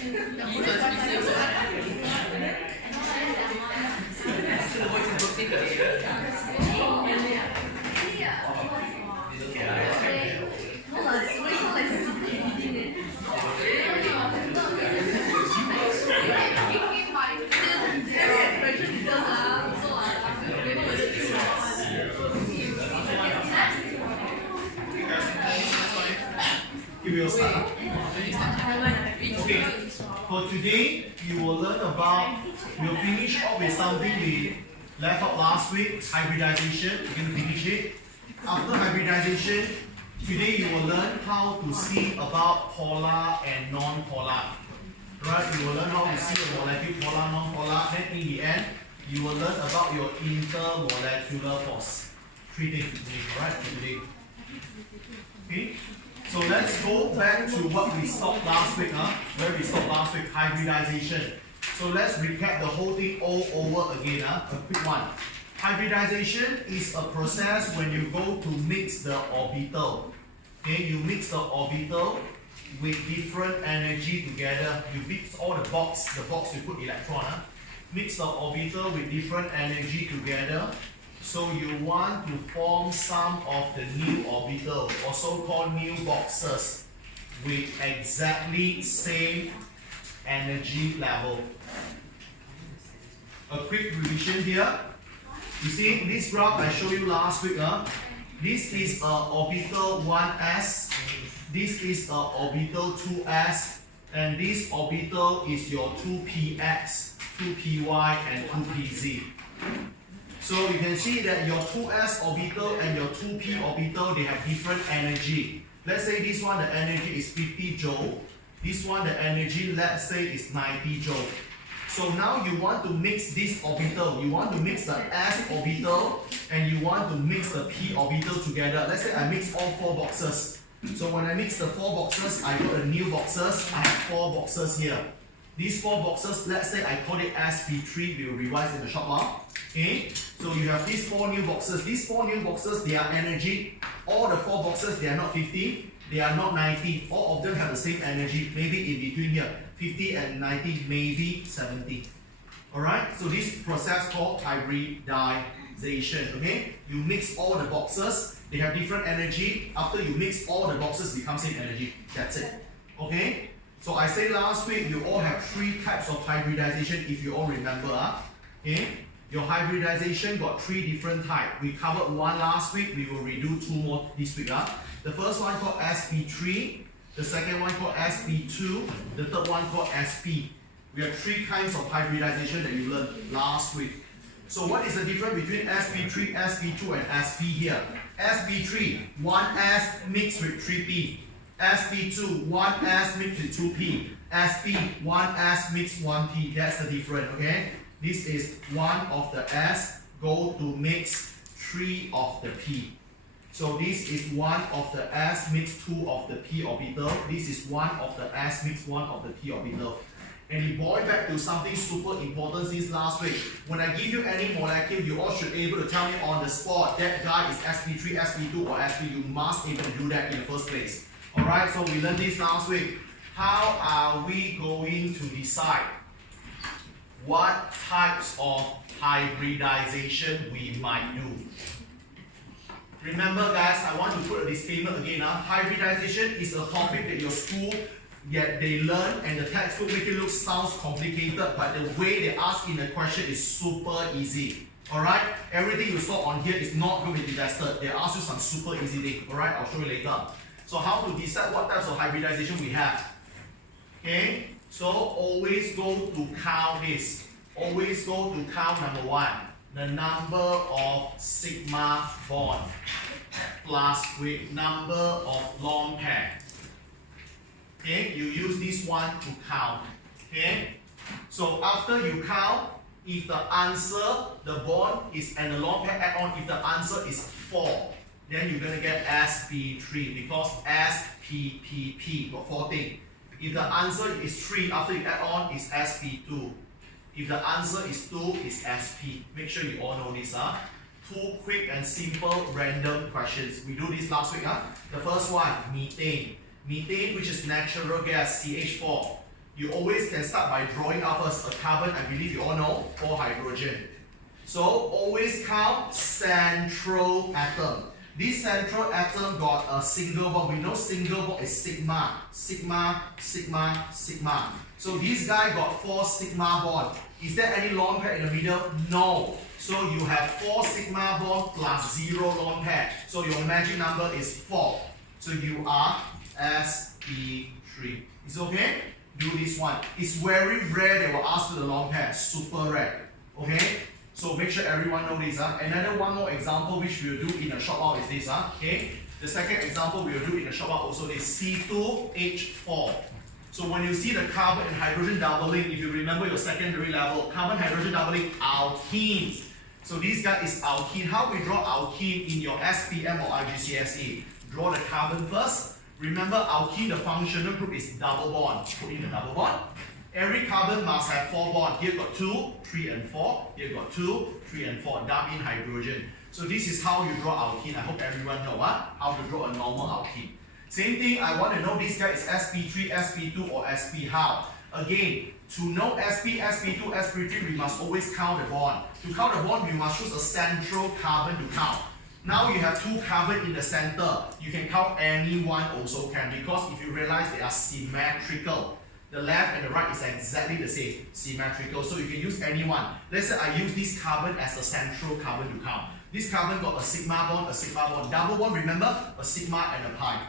We will start. Okay, for today, you will learn about, we'll finish off with something we left out last week, hybridization. We're going to finish it. After hybridization, today you will learn how to see about polar and non-polar. Right? You will learn how to see the molecule polar, non-polar. Then in the end, you will learn about your intermolecular force. Three things to finish, right, for today. Okay? So let's go back to what we stopped last week, where we stopped last week, hybridization. So let's recap the whole thing all over again, a quick one. Hybridization is a process when you go to mix the orbital. Okay, you mix the orbital with different energy together. You mix all the box we put electron, mix the orbital with different energy together. So you want to form some of the new orbital, or so-called new boxes, with exactly same energy level. A quick revision here. You see this graph I showed you last week. This is orbital 1s, this is orbital 2s, and this orbital is your 2px, 2py, and 2pz. So you can see that your 2s orbital and your 2p orbital, they have different energy. Let's say this one, the energy is 50 joule. This one, the energy, let's say, is 90 joule. So now you want to mix this orbital. You want to mix the s orbital and you want to mix the p orbital together. Let's say I mix all 4 boxes. So when I mix the 4 boxes, I got the new boxes. I have 4 boxes here. These 4 boxes, let's say I call it Sp3, we will revise in a short while. Okay, so you have these 4 new boxes. These 4 new boxes, their energy, all the 4 boxes, they are not 50, they are not 90. All of them have the same energy, maybe in between here, 50 and 90, maybe 70. Alright, so this process called hybridization. Okay, you mix all the boxes, they have different energy. After you mix all the boxes, become same energy. That's it. Okay. So I said last week, you all have 3 types of hybridization, if you all remember. Okay? Your hybridization got 3 different types. We covered 1 last week, we will redo 2 more this week. The first one called Sp3, the second one called Sp2, the third one called Sp. We have 3 kinds of hybridization that you learned last week. So what is the difference between Sp3, Sp2 and Sp here? Sp3, 1s mixed with 3p. Sp2, 1s mixed with 2p. Sp, 1s mixed 1p. That's the difference, okay? This is 1 of the s go to mix 3 of the p. So this is 1 of the s mixed 2 of the p orbital. This is 1 of the s mixed 1 of the p orbital. And it boils back to something super important since last week. When I give you any molecule, you all should be able to tell me on the spot that guy is Sp3, Sp2, or Sp. You must be able to do that in the first place. Alright, so we learned this last week. How are we going to decide what types of hybridization we might do? Remember guys, I want to put a disclaimer again. Hybridization is a topic that your school they learn and the textbook make it look sounds complicated, but the way they ask in the question is super easy. Alright, everything you saw on here is not going to be tested. They ask you some super easy thing. Alright, I'll show you later. So how to decide what types of hybridization we have? Okay, so always go to count this. Always go to count number 1. The number of sigma bond plus with number of lone pair. Okay, you use this one to count. Okay, so after you count, if the answer, the bond is and the lone pair add on, if the answer is 4, then you're going to get Sp3 because Sp got 4 things. If the answer is 3, after you add on, is Sp2. If the answer is 2, is Sp. Make sure you all know this. 2 quick and simple random questions. We do this last week. The first one, methane. Methane, which is natural gas, CH4. you always can start by drawing out first a carbon. I believe you all know, 4 hydrogen. So always count central atom. This central atom got a single bond. We know single bond is sigma, sigma, sigma, sigma. So this guy got 4 sigma bond. Is there any lone pair in the middle? No. So you have 4 sigma bond plus 0 lone pair. So your magic number is 4. So you are Sp3. Is okay? Do this one. It's very rare they will ask for the lone pair. Super rare. Okay? So make sure everyone know this. Another one more example which we'll do in a short while is this. Okay? The second example we'll do in a short while also is C2H4. So when you see the carbon and hydrogen doubling, if you remember your secondary level, carbon hydrogen doubling, alkene. So this guy is alkene. How we draw alkene in your SPM or IGCSE? Draw the carbon first. Remember alkene, the functional group is double bond. Put in the double bond. Every carbon must have 4 bonds. Here got 2, 3 and 4. Here got 2, 3 and 4. Dump in hydrogen. So this is how you draw alkene. I hope everyone know how to draw a normal alkene. Same thing, I want to know this guy is Sp3, Sp2 or Sp. How? Again, to know Sp, Sp2, Sp3, we must always count the bond. To count the bond, we must choose a central carbon to count. Now you have 2 carbon in the center. You can count any one also can, because if you realize they are symmetrical. The left and the right is exactly the same, symmetrical. So you can use any one. Let's say I use this carbon as the central carbon to count. This carbon got a sigma bond, double bond, remember? A sigma and a pi.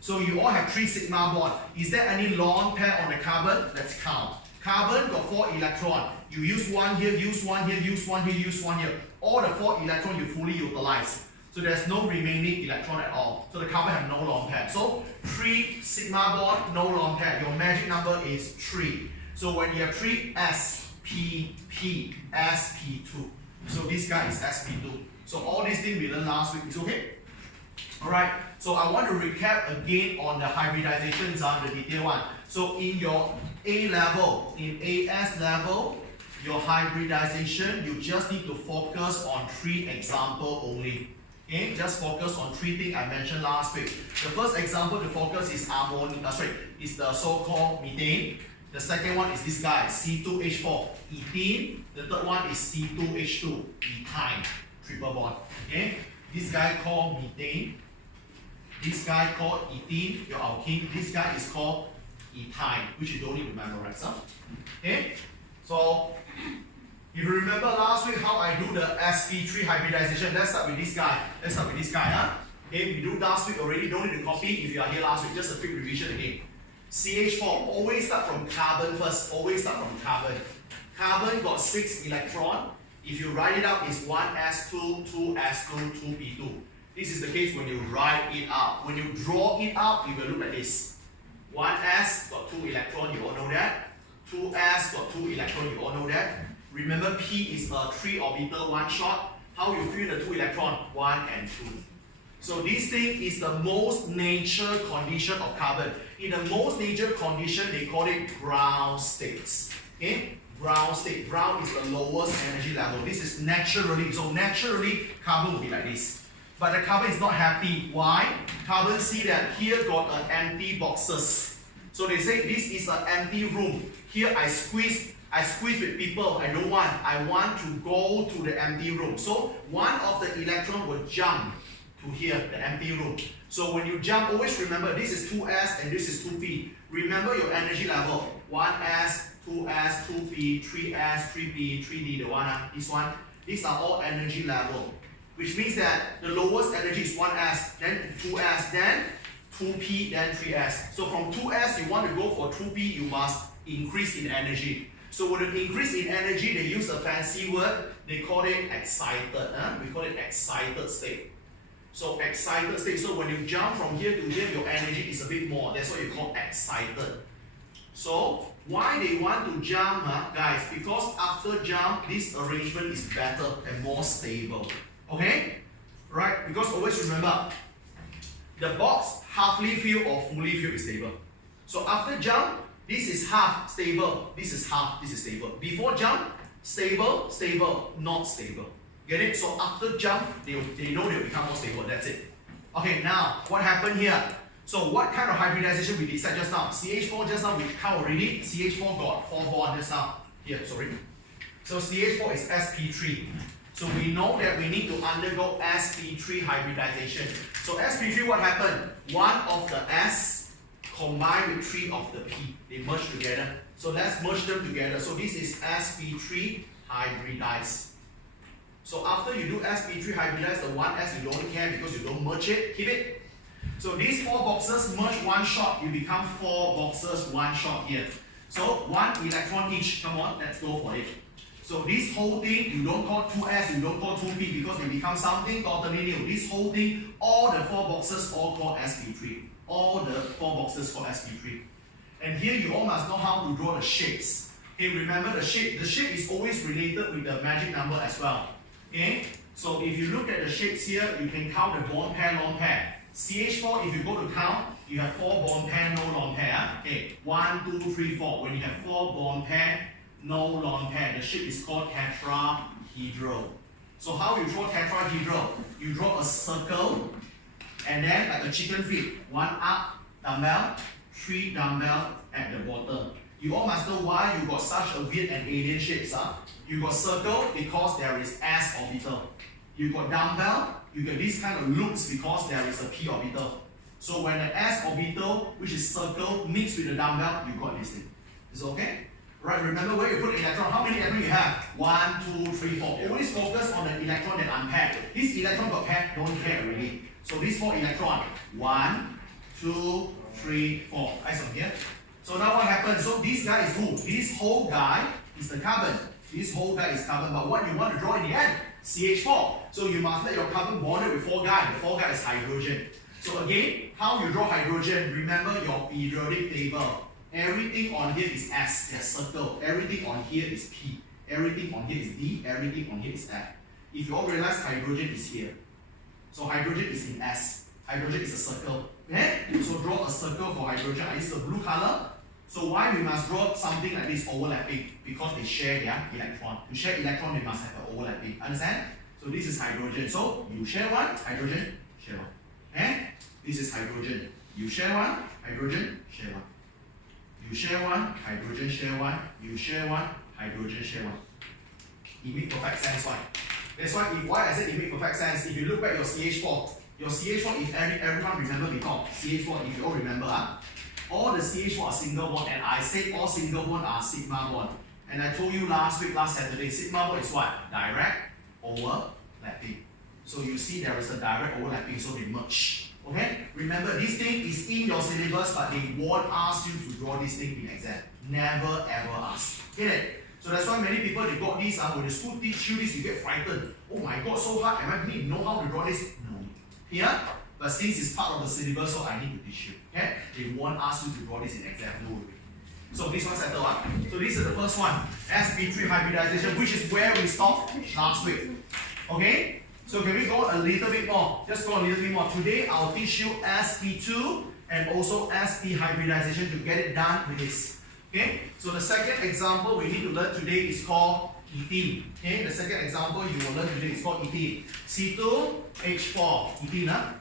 So you all have 3 sigma bond. Is there any lone pair on the carbon? Let's count. Carbon got 4 electrons. You use one here, use one here, use one here, use one here. All the 4 electrons you fully utilize. So there's no remaining electron at all. So the carbon have no lone pair. So 3 sigma bond, no lone pair. Your magic number is 3. So when you have 3, SPP, Sp2. So this guy is Sp2. So all these things we learned last week is okay? Alright, so I want to recap again on the hybridizations, the detailed one. So in your A level, in AS level, your hybridization, you just need to focus on 3 examples only. Okay, just focus on 3 things I mentioned last week. The first example to focus is ammonia, is the so-called methane. The second one is this guy, C2H4, ethene. The third one is C2H2, ethyne, triple bond. Okay, this guy called methane. This guy called ethene, your alkene. This guy is called ethyne, which you don't need to memorize. Okay, so if you remember last week how I do the Sp3 hybridization, let's start with this guy. Okay, we do last week already, don't need to copy if you are here last week, just a quick revision again. CH4, always start from carbon first, always start from carbon. Carbon got 6 electrons. If you write it out, it's 1s2, 2s2, 2p2. This is the case when you write it out. When you draw it out, it will look like this. 1s got 2 electrons, you all know that. 2s got 2 electrons, you all know that. Remember, p is a 3 orbital, 1 shot. How you fill the 2 electrons? 1 and 2. So this thing is the most natural condition of carbon. In the most natural condition, they call it ground states. Okay? Ground state. Ground is the lowest energy level. This is naturally. So naturally, carbon will be like this. But the carbon is not happy. Why? Carbon see that here got an empty boxes. So they say this is an empty room. Here I squeeze with people. I don't want. I want to go to the empty room. So one of the electrons will jump to here, the empty room. So when you jump, always remember this is 2s and this is 2p. Remember your energy level. 1s, 2s, 2p, 3s, 3p, 3d, the one, this one. These are all energy level. Which means that the lowest energy is 1s, then 2s, then 2p, then 3s. So from 2s, you want to go for 2p, you must increase in energy. So when you increase in energy, they use a fancy word. They call it excited. We call it excited state. So excited state. So when you jump from here to here, your energy is a bit more. That's what you call excited. So why they want to jump, guys? Because after jump, this arrangement is better and more stable. Okay? Right? Because always remember, the box halfly filled or fully filled is stable. So after jump, this is half stable, this is half, this is stable. Before jump, stable, stable, not stable. Get it? So after jump, they know they'll become more stable. That's it. Okay, now what happened here? So what kind of hybridization we decide just now? CH4 just now we count already. CH4 got 4 bonds just now. Here, sorry. So CH4 is Sp3. So we know that we need to undergo Sp3 hybridization. So Sp3, what happened? One of the S combined with 3 of the P. They merge together. So let's merge them together. So this is Sp3 hybridized. So after you do Sp3 hybridized, the one S you don't care because you don't merge it. Keep it. So these 4 boxes merge one shot. You become 4 boxes one shot here. So 1 electron each. Come on, let's go for it. So this whole thing, you don't call 2s, you don't call 2p because they become something totally new. This whole thing, all the 4 boxes all called Sp3. All the 4 boxes called Sp3. And here you all must know how to draw the shapes. Okay, remember the shape. The shape is always related with the magic number as well. Okay, so if you look at the shapes here, you can count the bond pair, lone pair. CH4, if you go to count, you have 4 bond pair, no lone pair. Okay, 1, 2, 3, 4. When you have 4 bond pair, no lone pair. The shape is called tetrahedral. So how you draw tetrahedral? You draw a circle and then like a chicken feet. 1 up dumbbell, 3 dumbbell at the bottom. You all must know why you got such a weird and alien shapes. You got circle because there is S orbital. You got dumbbell, you get this kind of loops because there is a P orbital. So when the S orbital, which is circle, mixed with the dumbbell, you got this thing. Is it okay? Right, remember where you put the electron. How many electrons you have? 1, 2, 3, 4. Always focus on the electron that unpaired. This electron got paired, don't care already. So these 4 electrons. 1, 2, 3, 4. Eyes on here. So now what happens? So this guy is who? This whole guy is the carbon. This whole guy is carbon. But what you want to draw in the end? CH4. So you must let your carbon bonded with 4 guys. The 4 guy is hydrogen. So again, how you draw hydrogen? Remember your periodic table. Everything on here is S, there's circle. Everything on here is P. Everything on here is D. Everything on here is F. If you all realize hydrogen is here. So hydrogen is in S. Hydrogen is a circle. Okay? So draw a circle for hydrogen. Is the blue color. So why we must draw something like this overlapping? Because they share their electron. To share electron, they must have an overlapping. Understand? So this is hydrogen. So you share one, hydrogen, share one. Okay? This is hydrogen. You share one, hydrogen, share one. You share one, hydrogen share one. You share one, hydrogen share one. It makes perfect sense. Why? That's why I said it makes perfect sense. If you look back your CH4, if everyone remember before, CH4, if you all remember, all the CH4 are single bond, and I said all single bond are sigma bond. And I told you last Saturday, sigma bond is what? Direct overlapping. So you see there is a direct overlapping, so they merge. Okay? Remember, this thing is in your syllabus, but they won't ask you to draw this thing in exam. Never ever ask. Get it? So that's why many people, they got this, when the school teach you this, you get frightened. Oh my god, so hard, am I going to know how to draw this? No. Here? But since it's part of the syllabus, so I need to teach you. Okay? They won't ask you to draw this in exam. No worry. So this one settled. So this is the first one. Sp3 hybridization, which is where we stopped last week. Okay? So can we go a little bit more? Just go a little bit more. Today I'll teach you Sp2 and also Sp hybridization to get it done with this. Okay? So the second example we need to learn today is called ethene. Okay? The second example you will learn today is called ethene. C2H4 ethene.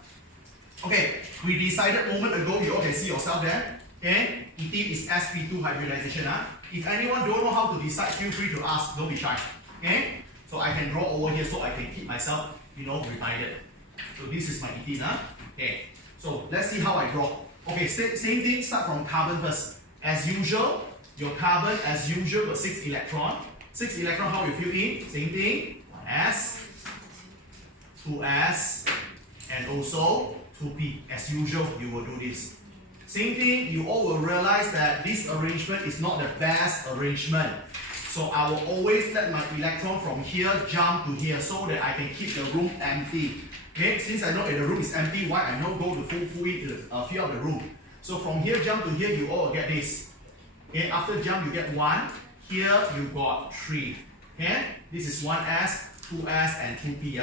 Okay, we decided a moment ago, you all can see yourself there. Okay? Ethene is Sp2 hybridization. If anyone don't know how to decide, feel free to ask, don't be shy. Okay? So I can draw over here so I can keep myself, reminded. So this is my ethene. Okay. So let's see how I draw. Okay, same thing, start from carbon first. As usual, your carbon, as usual, got 6 electrons. 6 electrons, how you fill in? Same thing. 1s, 2s, and also 2p. As usual, you will do this. Same thing, you all will realize that this arrangement is not the best arrangement. So I will always let my electron from here jump to here so that I can keep the room empty. Okay, since I know that the room is empty, why I know go to fill up the room. So from here jump to here, you all get this. Okay, after jump you get 1. Here you got 3. Okay, this is 1s, 2s, and 2p.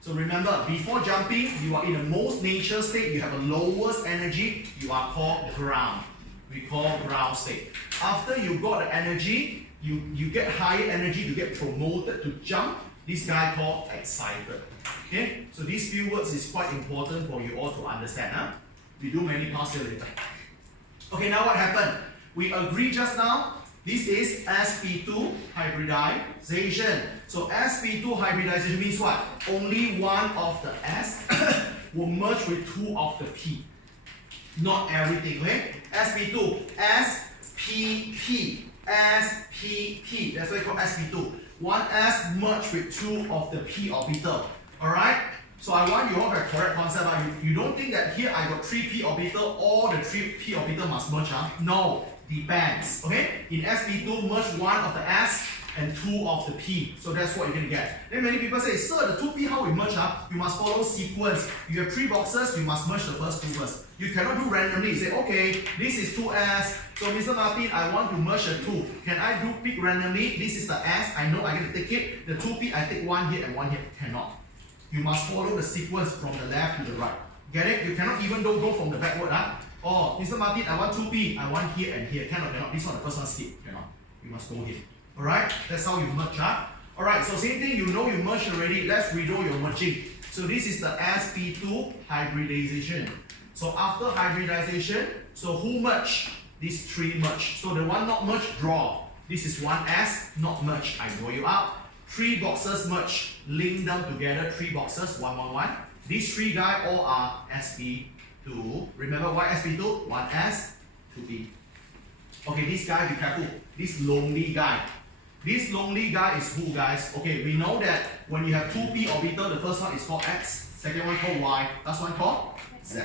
So remember, before jumping, you are in the most natural state. You have the lowest energy. You are called ground. We call ground state. After you got the energy, you get higher energy, you get promoted to jump. This guy called excited. Okay, so these few words is quite important for you all to understand. We do many parts here later. Okay, now what happened? We agree just now, this is Sp2 hybridization. So Sp2 hybridization means what? Only one of the S will merge with two of the P. Not everything, okay? Sp2, Spp, Spp. That's why it's called Sp2. One S merged with two of the P orbital. Alright? So I want you all to have correct concept. You don't think that here I got 3 P orbital, all the 3 P orbital must merge. No, depends. Okay? In Sp2, merge one of the S and two of the P. So that's what you're going to get. Then many people say, sir, the 2P, how we merge? You must follow sequence. You have 3 boxes, you must merge the first 2 first. You cannot do randomly. You say, okay, this is 2S. So Mr. Martin, I want to merge the 2. Can I do pick randomly? This is the S. I know I get to take it. The 2P, I take one here and one here. Cannot. You must follow the sequence from the left to the right. Get it? You cannot even go from the backward. Oh, Mr. Martin, I want 2P. I want here and here. Cannot. This one, the first one skip. Cannot. You must go here. Alright? That's how you merge. Alright, so same thing, you know you merged already. Let's redraw your merging. So this is the Sp2 hybridization. So after hybridization, so who merge? These 3 merge. So the one not merged, draw. This is 1S, not merged. I draw you out. 3 boxes merge. Link them together, 3 boxes, 1, 1, 1. These 3 guys all are Sp2. Remember why Sp2? 1S, 2P. Okay, this guy, be careful. This lonely guy. This lonely guy is who, guys? Okay, we know that when you have 2P orbital, the first one is called X, second one called Y, last one called Z.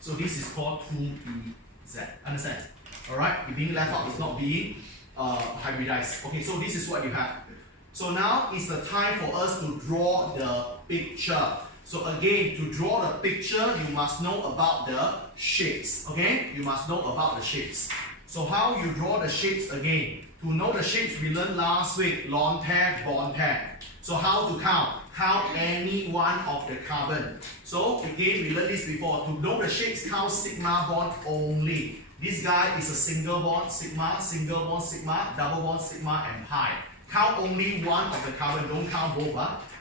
So this is called 2PZ. Understand? Alright, it's being left out, it's not being hybridized. Okay, so this is what you have. So now is the time for us to draw the picture. So again, to draw the picture, you must know about the shapes. Okay? You must know about the shapes. So how you draw the shapes again? To know the shapes we learned last week, lone pair, bond pair. So how to count? Count any one of the carbon. So again, we learned this before. To know the shapes, count sigma bond only. This guy is a single bond sigma, single bond sigma, double bond sigma, and pi. Count only one of the carbon, don't count both.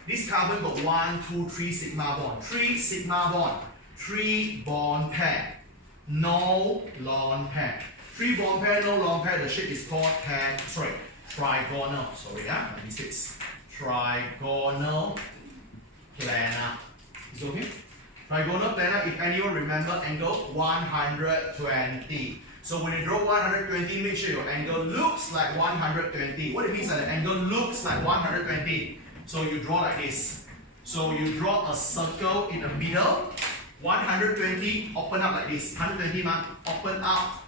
This carbon got 1, 2, 3 sigma bond. 3 sigma bond, 3 bond pair, no lone pair. 3 bond pair, no lone pair, the shape is called trigonal. My mistakes. Trigonal planar. Is it okay? Trigonal planar, if anyone remember angle 120. So when you draw 120, make sure your angle looks like 120. What it means that the angle looks like 120. So you draw like this. So you draw a circle in the middle. 120, open up like this. 120, open up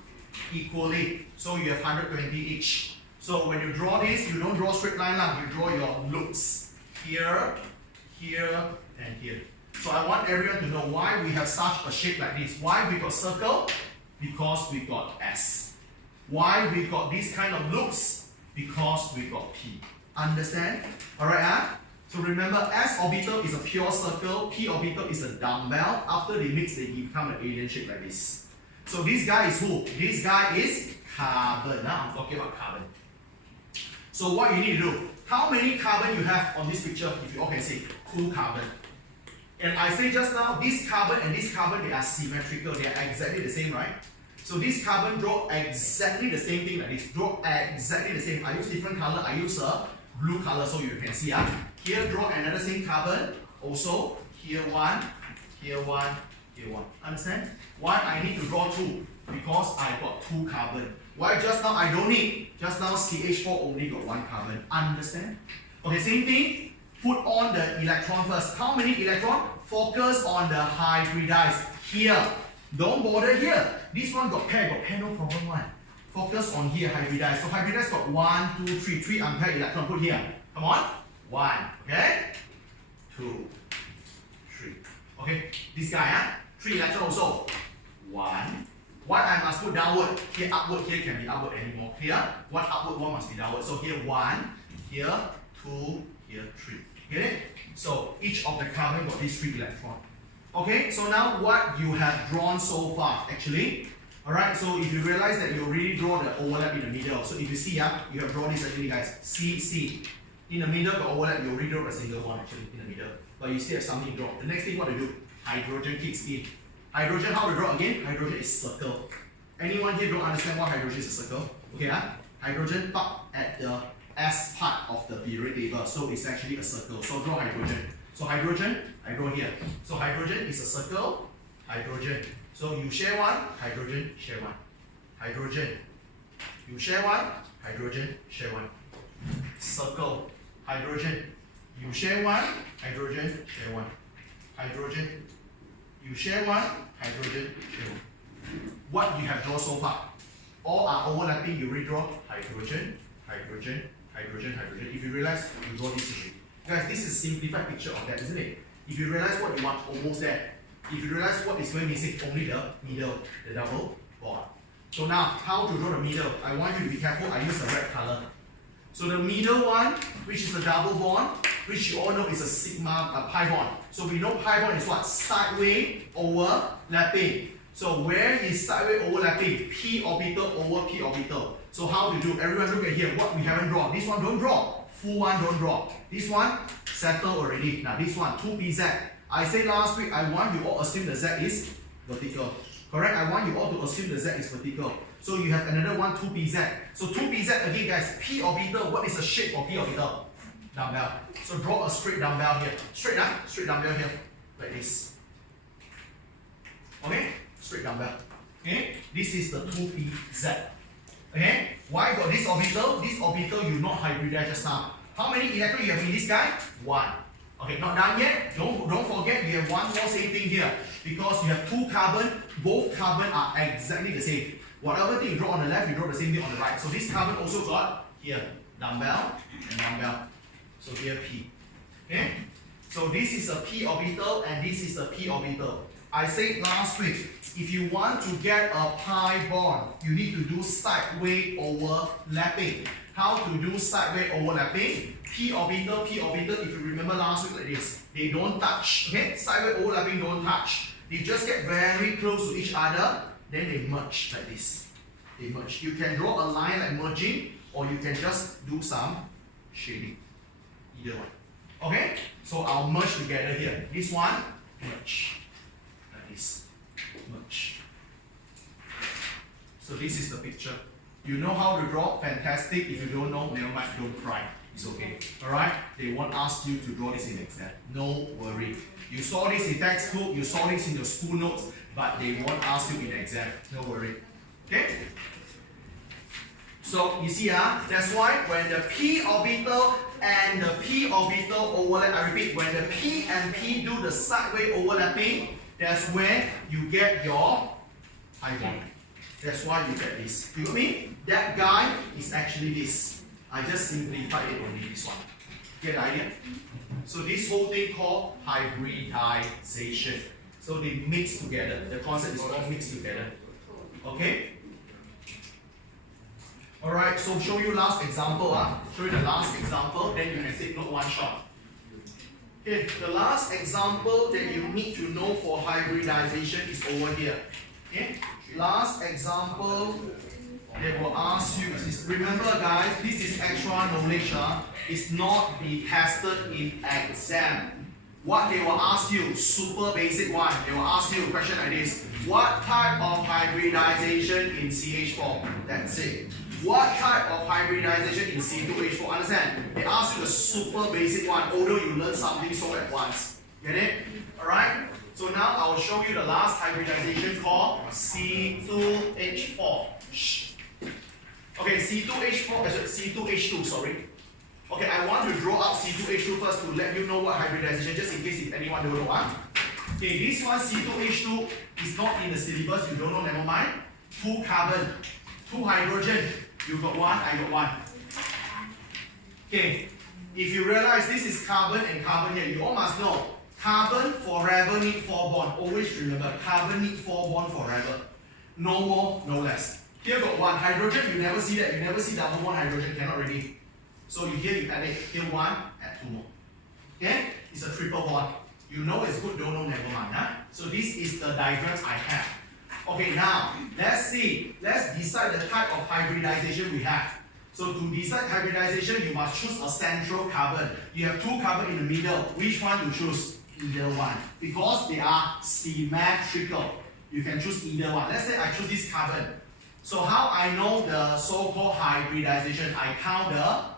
equally. So you have 120 each. So when you draw this, you don't draw straight line, you draw your loops. Here, here, and here. So I want everyone to know why we have such a shape like this. Why we got circle? Because we got S. Why we got this kind of loops? Because we got P. Understand? Alright, So remember, S orbital is a pure circle, P orbital is a dumbbell. After they mix, they become an alien shape like this. So this guy is who? This guy is carbon. Now I'm talking about carbon. So what you need to do, how many carbon you have on this picture? If you all can see, 2 carbon. And I say just now, this carbon and this carbon, they are symmetrical. They are exactly the same, right? So this carbon draw exactly the same thing like this. Draw exactly the same. I use different color. I use a blue color so you can see. Here draw another same carbon. Also, here one, here one, here one. Understand? Why I need to draw 2? Because I got 2 carbon. Why just now I don't need? Just now CH4 only got 1 carbon. Understand? Okay, same thing. Put on the electron first. How many electron? Focus on the hybridized. Here. Don't bother here. This one got pair, no problem one. Focus on here, hybridized. So hybridized got 1, 2, 3, 3 unpaired electron. Put here. Come on. 1. Okay? 2, 3. Okay, this guy, 3 electron also. 1. Why I must put downward? Here upward, here can be upward anymore. Here, one upward, one must be downward. So here 1, here 2, here 3. Get it? So each of the carbon got these 3 electrons. Okay, so now what you have drawn so far, actually. Alright, so if you realize that you already draw the overlap in the middle. So if you see, you have drawn this actually, guys. C. In the middle, the overlap, you already draw a single one actually in the middle. But you still have something to draw. The next thing what to do? Hydrogen kicks in. Hydrogen, how to draw again? Hydrogen is circle. Anyone here don't understand why hydrogen is a circle? Okay, hydrogen park at the S part of the periodic table, so it's actually a circle. So draw hydrogen. So hydrogen, I draw here. So hydrogen is a circle. Hydrogen. So you share one, hydrogen, share one. Hydrogen. You share one, hydrogen, share one. Circle. Hydrogen. You share one, hydrogen, share one. Hydrogen. You share one, hydrogen, share one. What you have drawn so far? All are overlapping, you redraw hydrogen, hydrogen, hydrogen, hydrogen. If you realize, you draw this again. Guys, this is a simplified picture of that, isn't it? If you realize what you want, almost there. If you realize what is going missing, only the middle, the double bond. So now, how to draw the middle? I want you to be careful, I use a red color. So the middle one, which is a double bond, which you all know is a sigma, a pi bond. So we know pi bond is what? Sideways overlapping. So where is sideways overlapping? P orbital over P orbital. So how to do? Everyone look at here, what we haven't drawn. This one don't draw. Full one don't draw. This one, settle already. Now this one, 2pz. I said last week, I want you all assume the z is vertical. Correct? I want you all to assume the z is vertical. So you have another one, 2pz. So 2pz again, guys, P orbital, what is the shape of P orbital? Dumbbell. So draw a straight dumbbell here. Straight, straight dumbbell here. Like this. Okay? Straight dumbbell. Okay? This is the 2pz. Okay? Why got this orbital? This orbital you not hybridize just now. How many electrons you have in this guy? 1. Okay, not done yet. Don't forget we have one more same thing here. Because you have 2 carbon, both carbon are exactly the same. Whatever thing you draw on the left, you draw the same thing on the right. So this carbon also got here, dumbbell and dumbbell. So here P. Okay? So this is a P orbital and this is a P orbital. I said last week, if you want to get a pi bond, you need to do sideways overlapping. How to do sideways overlapping? P orbital, if you remember last week like this, they don't touch. Okay? Sideways overlapping don't touch. They just get very close to each other, then they merge like this. They merge. You can draw a line like merging, or you can just do some shading. Either one. Okay? So I'll merge together here. This one, merge. Like this. Merge. So this is the picture. You know how to draw? Fantastic. If you don't know, never mind, don't cry. It's okay. Alright? They won't ask you to draw this in exam. No worry. You saw this in textbook, you saw this in your school notes, but they won't ask you in exam. No worry. Okay? So you see, that's why when the P orbital and the P orbital overlap, I repeat, when the P and P do the sideways overlapping, that's when you get your pi bond. That's why you get this. You got me? That guy is actually this. I just simplified it only this one. Get the idea? So this whole thing called hybridization. So they mix together. The concept is all mixed together. Okay? Alright, so show you last example. Show you the last example, then you can take note one shot. Okay, the last example that you need to know for hybridization is over here. Okay? Last example they will ask you is this. Remember guys, this is extra knowledge. It's not be tested in exam. What they will ask you, super basic one, they will ask you a question like this. What type of hybridization in CH4? That's it. What type of hybridization in C2H4? Understand? They ask you the super basic one, although you learn something so at once. Get it? Alright? So now I will show you the last hybridization called C2H4. Shh. Okay, C2H4, C2H2, sorry. Okay, I want to draw up C2H2 first to let you know what hybridization, just in case if anyone don't know. Okay, this one C2H2 is not in the syllabus, you don't know, never mind. 2 carbon, 2 hydrogen, you got 1, I got 1. Okay, if you realize this is carbon and carbon here, you all must know, carbon forever need 4 bond. Always remember, carbon need 4 bond forever. No more, no less. Here got 1 hydrogen, you never see that, you never see double bond hydrogen, cannot really. So here you add it, here 1, add 2 more. Okay? It's a triple bond. You know it's good, don't know, never mind. So this is the diagrams I have. Okay, now, let's see. Let's decide the type of hybridization we have. So to decide hybridization, you must choose a central carbon. You have 2 carbon in the middle. Which one to choose? Either one. Because they are symmetrical. You can choose either one. Let's say I choose this carbon. So how I know the so-called hybridization? I count the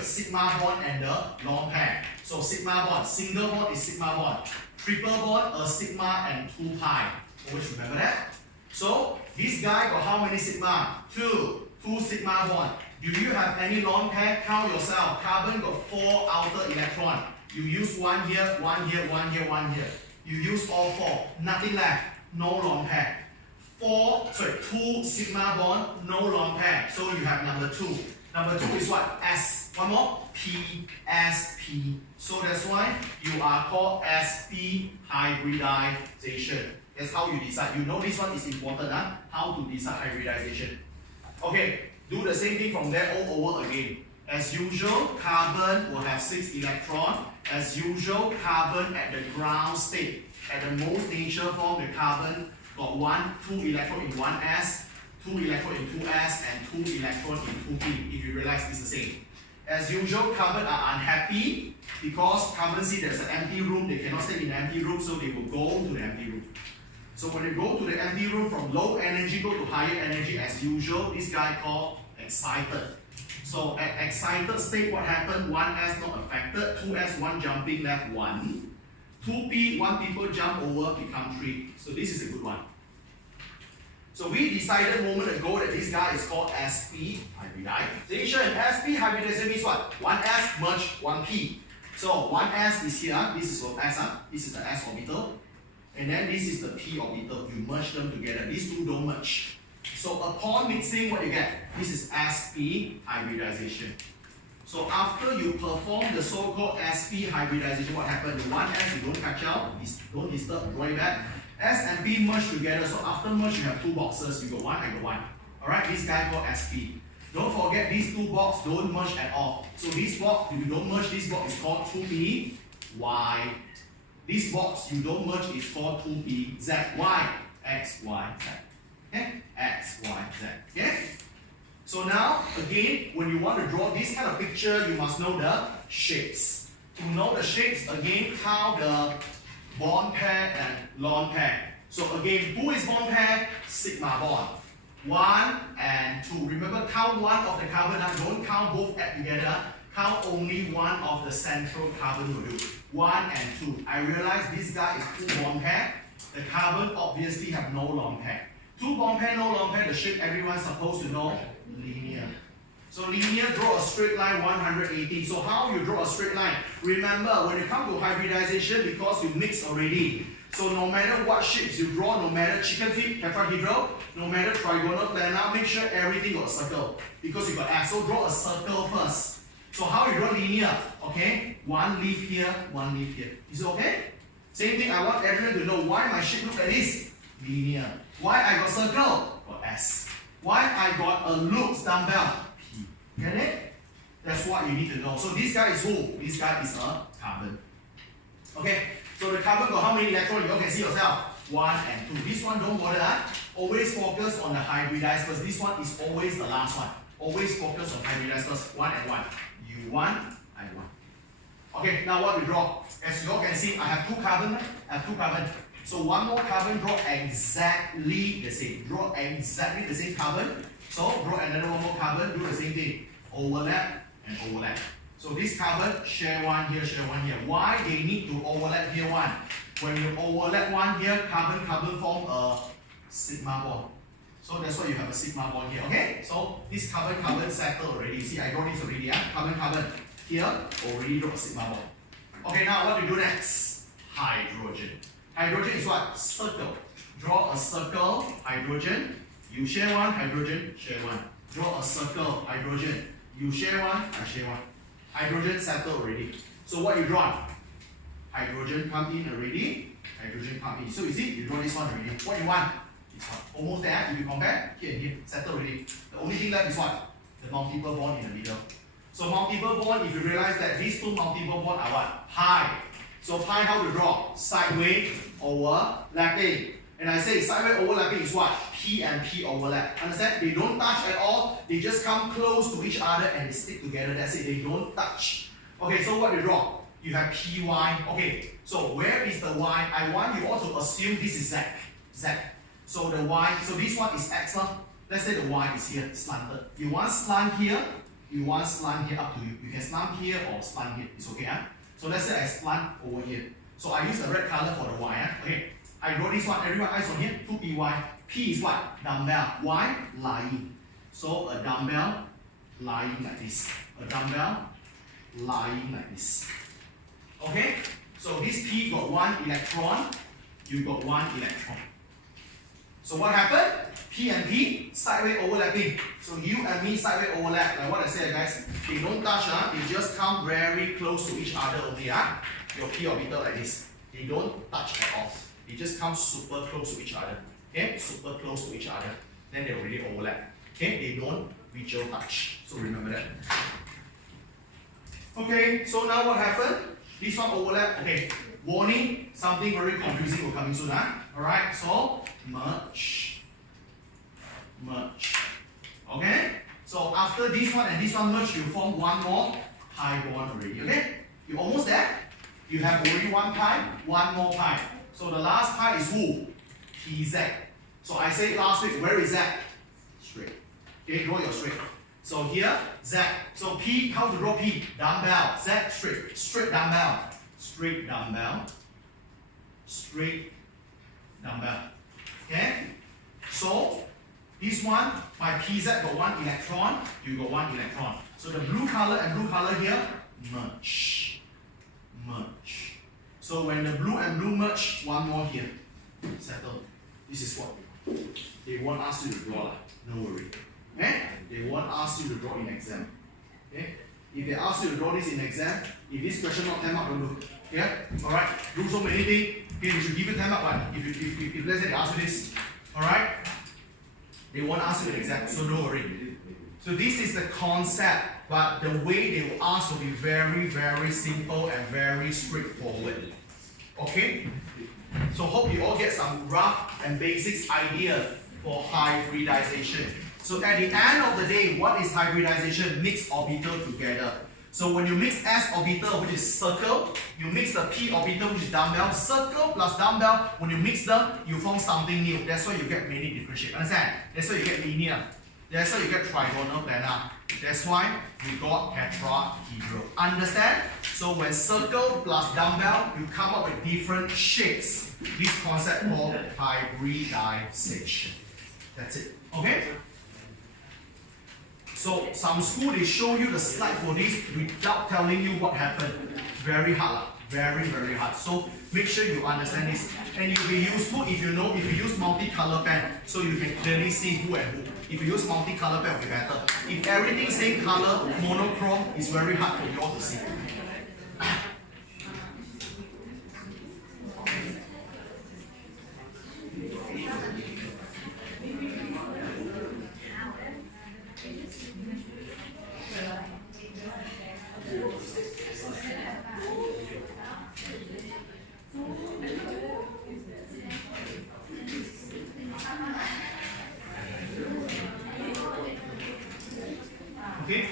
sigma bond and the lone pair. So sigma bond, single bond is sigma bond. Triple bond, a sigma and 2 pi. Always remember that. So this guy got how many sigma? 2 sigma bond. Do you have any lone pair? Count yourself. Carbon got 4 outer electron. You use 1 here, 1 here, 1 here, 1 here. You use all 4. Nothing left. No lone pair. 2 sigma bond, no lone pair. So you have number 2. Number 2 is what? S. One more. P. Sp. So that's why you are called Sp hybridization. That's how you decide. You know this one is important, huh? How to decide hybridization. Okay, do the same thing from there all over again. As usual, carbon will have 6 electrons. As usual, carbon at the ground state. At the most nature form, the carbon got 2 electrons in 1s, 2 electrons in 2s, and 2 electrons in 2p. If you realize it's the same. As usual, carbon are unhappy because carbon see there's an empty room. They cannot stay in an empty room, so they will go to the empty room. So when they go to the empty room, from low energy go to higher energy, as usual, this guy called excited. So at excited state, what happened? 1s not affected, 2s 1 jumping left 1. 2p, 1 people jump over, become 3. So this is a good one. So we decided a moment ago that this guy is called Sp hybridization. Sp hybridization means what? 1s merge 1p. So 1s is here, this is for s, this is the s orbital. And then this is the p orbital. You merge them together. These two don't merge. So upon mixing, what you get? This is Sp hybridization. So after you perform the so-called Sp hybridization, what happens? The 1s you don't catch out, don't disturb, draw it back. S and P merge together. So after merge, you have 2 boxes. You got 1, I got 1. Alright, this guy called Sp. Don't forget these 2 boxes don't merge at all. So this box, if you don't merge, this box is called 2p y. This box you don't merge is called 2p z y. X, Y, Z. Okay? X, Y, Z. Okay? So now, again, when you want to draw this kind of picture, you must know the shapes. To know the shapes, again, count the bond pair and lone pair. So again, who is bond pair? Sigma bond. 1 and 2. Remember, count 1 of the carbon. Don't count both add together. Count only 1 of the central carbon will do. 1 and 2. I realize this guy is 2 bond pair. The carbon obviously have no lone pair. 2 bond pair, no lone pair. The shape everyone's supposed to know. Linear. So linear, draw a straight line 180. So how you draw a straight line? Remember, when you come to hybridization, because you mix already, so no matter what shapes you draw, no matter chicken feet, tetrahedral, no matter trigonal, planar, make sure everything got a circle. Because you got S, so draw a circle first. So how you draw linear? Okay, 1 leaf here, 1 leaf here. Is it okay? Same thing, I want everyone to know why my shape look like this. Linear. Why I got circle? Got S. Why I got a loop dumbbell? P. Get it? That's what you need to know. So this guy is who? This guy is a carbon. Okay, so the carbon got how many electrons? You all can see yourself. 1 and 2. This one don't bother. Always focus on the hybridized first. This one is always the last one. Always focus on hybridized first. 1 and 1. You 1, I 1. Okay, now what we draw? As you all can see, I have 2 carbon. I have 2 carbon. So one more carbon, draw exactly the same. Draw exactly the same carbon. So draw another one more carbon, do the same thing. Overlap and overlap. So this carbon, share 1 here, share 1 here. Why they need to overlap here 1? When you overlap 1 here, carbon form a sigma bond. So that's why you have a sigma bond here, okay? So this carbon settled already. You see, I draw this already, yeah? Carbon here, already draw a sigma bond. Okay, now what do you do next? Hydrogen. Hydrogen is what? Circle. Draw a circle, hydrogen. You share 1, hydrogen, share 1. Draw a circle, hydrogen. You share 1, I share 1. Hydrogen settled already. So what you draw? Hydrogen come in already. Hydrogen come in. So you see, you draw this one already. What you want? It's almost there. If you compare, here and here, settled already. The only thing left is what? The multiple bond in the middle. So multiple bond, if you realize that these 2 multiple bond are what? Pi. So pi, how to draw? Sideways overlapping. And I say sideways overlapping is what? P and P overlap. Understand? They don't touch at all. They just come close to each other and they stick together. That's it. They don't touch. Okay, so what do you draw? You have Py. Okay, so where is the Y? I want you all to assume this is Z. Z. So the Y, so this one is X. Let's say the Y is here, slanted. You want slant here, you want slant here, up to you. You can slant here or slant here. It's okay. So let's say I slant over here. So I use the red color for the Y. Okay. I draw this one, everyone eyes on here, 2Py. P is what? Dumbbell. Y, lying. So a dumbbell lying like this. A dumbbell lying like this. Okay? So this P got 1 electron, you got 1 electron. So what happened? P and P, sideways overlapping. So you and me sideways overlap. Like what I said, guys, they don't touch, they just come very close to each other only. Your P orbital like this. They don't touch at all. They just come super close to each other. Okay? Super close to each other. Then they already overlap. Okay? They don't visual touch. So remember that. Okay, so now what happened? This one overlap. Okay, warning, something very confusing will come in soon. Alright, so merge. Merge. Okay? So after this one and this one merge, you form one more pi bond already. Okay? You're almost there. You have already one pi, one more pi. So the last pi is who? Pz. So I said last week, where is that? Straight. Okay, draw your straight. So here, Z. So P, how to draw P? Dumbbell. Z, straight. Straight dumbbell. Straight dumbbell. Straight dumbbell. Okay? So, this one, my Pz got 1 electron, you got 1 electron. So the blue color and blue color here, merge. Merge. So when the blue and blue merge, one more here. Settle. This is what they won't ask you to draw. No worry. Okay? They won't ask you to draw in exam. Okay? If they ask you to draw this in exam, if this question not 10 mark, don't do. Yeah? Alright? Do so many things. Okay, we should give you 10 mark one. If let's say they ask you this. Alright? They won't ask you in exam, so don't worry. So this is the concept, but the way they will ask will be very, very simple and very straightforward. Okay? So hope you all get some rough and basics idea for hybridization. So at the end of the day, what is hybridization? Mix orbital together. So when you mix S orbital, which is circle, you mix the P orbital, which is dumbbell, circle plus dumbbell, when you mix them, you form something new. That's why you get many different shapes. Understand? That's why you get linear. That's why you get trigonal planar. That's why we got tetrahedral. Understand? So when circle plus dumbbell, you come up with different shapes. This concept called hybridization. That's it. Okay? So some school they show you the slide for this without telling you what happened. Very hard, very, very hard. So make sure you understand this. And it will be useful if you know, if you use multicolor pen, so you can clearly see who and who. If you use multicolor pen, it will be better. If everything same color, monochrome, it's very hard for you all to see. Okay?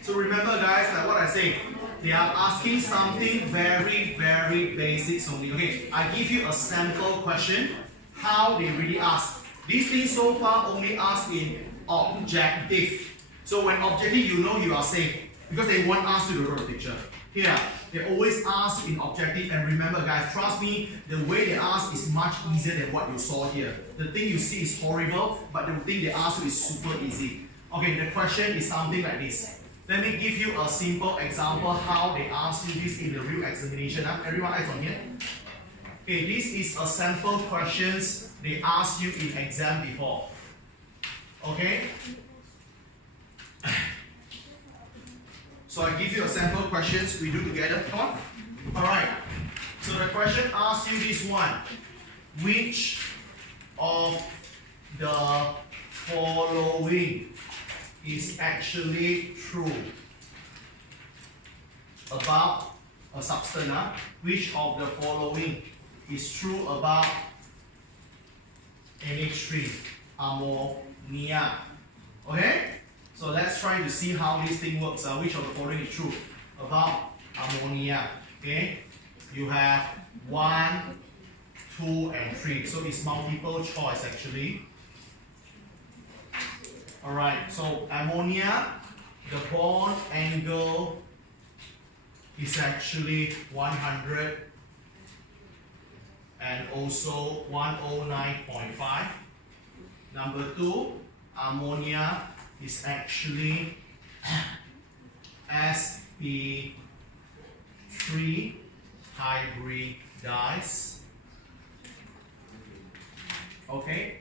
So remember guys, like what I say, they are asking something very, very basic only. Okay, I give you a sample question, how they really ask. These things so far only ask in objective. So when objective, you know you are safe, because they won't ask you to draw the picture. Here, they always ask you in objective, and remember guys, trust me, the way they ask is much easier than what you saw here. The thing you see is horrible, but the thing they ask you is super easy. Okay, the question is something like this. Let me give you a simple example how they ask you this in the real examination. Everyone eyes on here. Okay, this is a sample questions they asked you in exam before. Okay? So I give you a sample questions we do together. Come on. Alright. So the question asks you this one. Which of the following is actually true about a substance? Which of the following is true about NH3, ammonia? Okay? So let's try to see how this thing works. Which of the following is true about ammonia? Okay, you have 1, 2, and 3. So it's multiple choice actually. Alright, so ammonia, the bond angle is actually 100 and also 109.5. Number 2, ammonia is actually Sp3 Hybridized. Okay.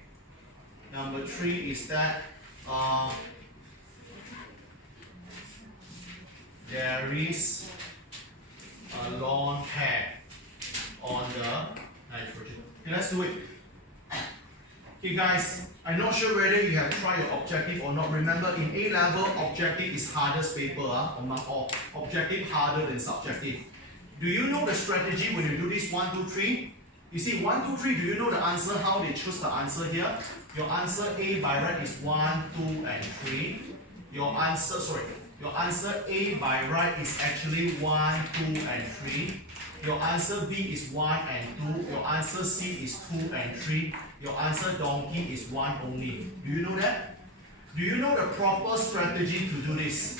Number 3 is that there is a lone pair on the nitrogen. Okay, let's do it. Okay guys, I'm not sure whether you have tried your objective or not. Remember, in A level, objective is hardest paper among all. Objective harder than subjective. Do you know the strategy when you do this 1, 2, 3? You see 1, 2, 3, do you know the answer, how they choose the answer here? Your answer A by right is 1, 2, and 3. Your answer A by right is actually 1, 2, and 3. Your answer B is 1 and 2. Your answer C is 2 and 3. Your answer donkey is 1 only. Do you know that? Do you know the proper strategy to do this?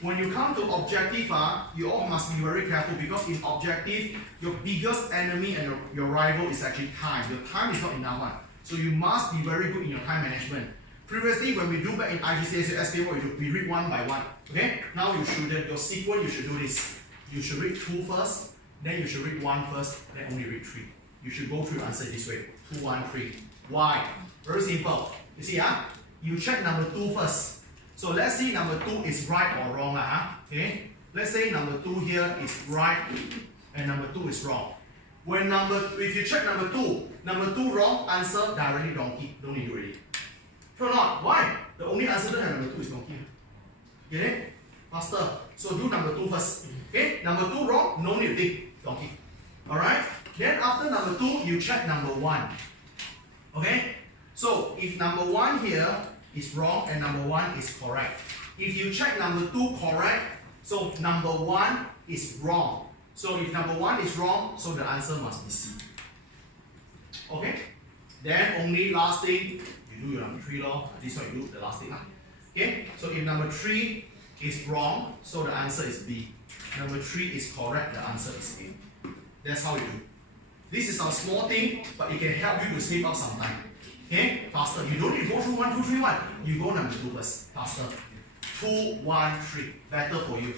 When you come to objective, you all must be very careful, because in objective, your biggest enemy and your rival is actually time. Your time is not enough. So you must be very good in your time management. Previously, when we do back in IGCSE, what we do, we read one by one. Okay? Now you should, your sequence, you should do this. You should read 2 first, then you should read 1 first, then only read 3. You should go through your answer this way. 2, 1, 3. Why? Very simple. You see, you check number 2 first. So let's see number 2 is right or wrong. Okay? Let's say number 2 here is right and number 2 is wrong. If you check number 2 wrong, answer directly donkey. Don't need to read it. Sure not? Why? The only answer to have number 2 is donkey. Get it? Faster. So do number 2 first. Okay? Number 2 wrong, no need to think. Donkey. Alright? Then after number 2, you check number 1. Okay? So if number 1 here is wrong and number 1 is correct. If you check number 2 correct, so number 1 is wrong. So if number 1 is wrong, so the answer must be C. Okay? Then only last thing, you do your number 3 law. This one you do the last thing. Okay? So if number 3 is wrong, so the answer is B. Number 3 is correct, the answer is A. That's how you do. This is a small thing, but it can help you to save up some time. Okay? Faster. You don't need to go through 1, 2, 3, 1. You go number 2 first. Faster. 2, 1, 3. Better for you.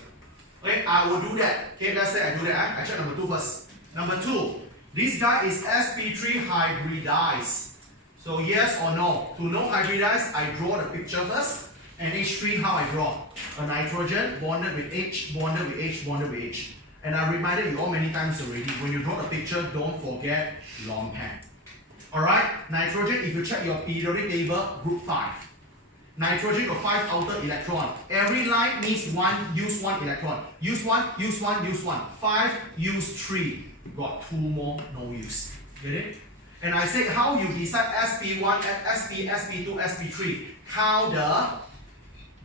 Okay? I will do that. Okay? Let's say I do that. I check number 2 first. Number 2. This guy is Sp3 hybridized. So yes or no? To know hybridized, I draw the picture first. And H3, how I draw? A nitrogen bonded with H, bonded with H, bonded with H. And I reminded you all many times already, when you draw the picture, don't forget lone pair. Alright, nitrogen, if you check your periodic table, group 5. Nitrogen got 5 outer electrons. Every line needs use 1 electron. Use 1, use 1, use 1. 5, use 3. Got 2 more, no use. Get it? And I said how you decide Sp1, Sp, Sp2, Sp3. Count the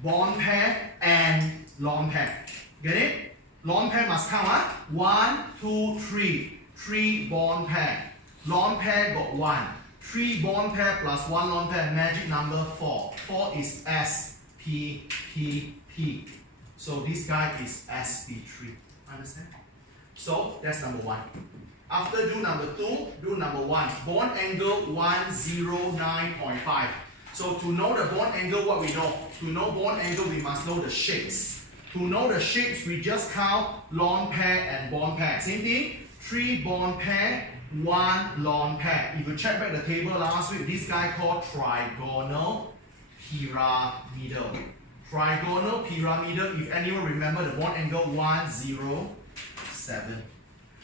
bond pair and lone pair. Get it? Lone pair must count. 1, 2, 3. 3 bond pair. Lone pair got 1. 3 bond pair plus 1 lone pair. Magic number 4. 4 is Sp, P, P. So this guy is Sp3. Understand? So that's number 1. After do number 2, do number 1. Bond angle 109.5. So to know the bond angle, what we know? To know bond angle, we must know the shapes. To know the shapes, we just count lone pair and bond pair. Same thing, 3 bond pair, 1 lone pair. If you check back the table last week, this guy called trigonal pyramidal. Trigonal pyramidal, if anyone remember the bond angle 107.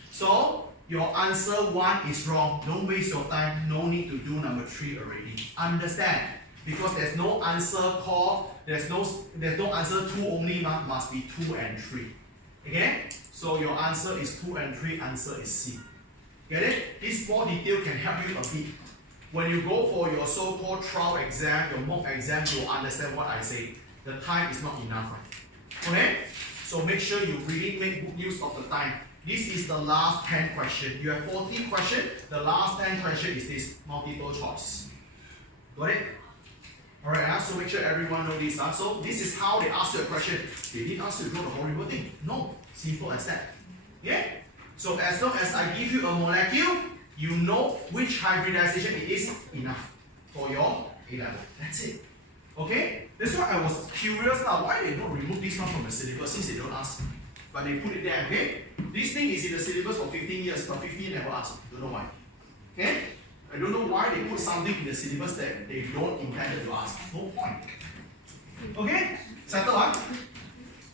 So your answer 1 is wrong. Don't waste your time. No need to do number 3 already. Understand? Because there's no answer called, there's no answer 2 only, must be 2 and 3. Okay? So your answer is 2 and 3, answer is C. Get it? This small detail can help you a bit. When you go for your so-called trial exam, your mock exam, you'll understand what I say. The time is not enough. Right? Okay? So make sure you really make good use of the time. This is the last 10 questions. You have 14 questions. The last 10 questions is this multiple choice. Got it? Alright, so make sure everyone knows this. So this is how they ask you a question. They didn't ask you to draw the horrible thing. No, simple as that. Yeah? So as long as I give you a molecule, you know which hybridization it is, enough for your A level. That's it. Okay? That's why I was curious now. Why they don't remove this one from the syllabus since they don't ask. But they put it there, okay? This thing is in the syllabus for 15 years, but 15 never asked. Don't know why. Okay? I don't know why they put something in the syllabus that they don't intend to ask. No point. Okay? Settle one.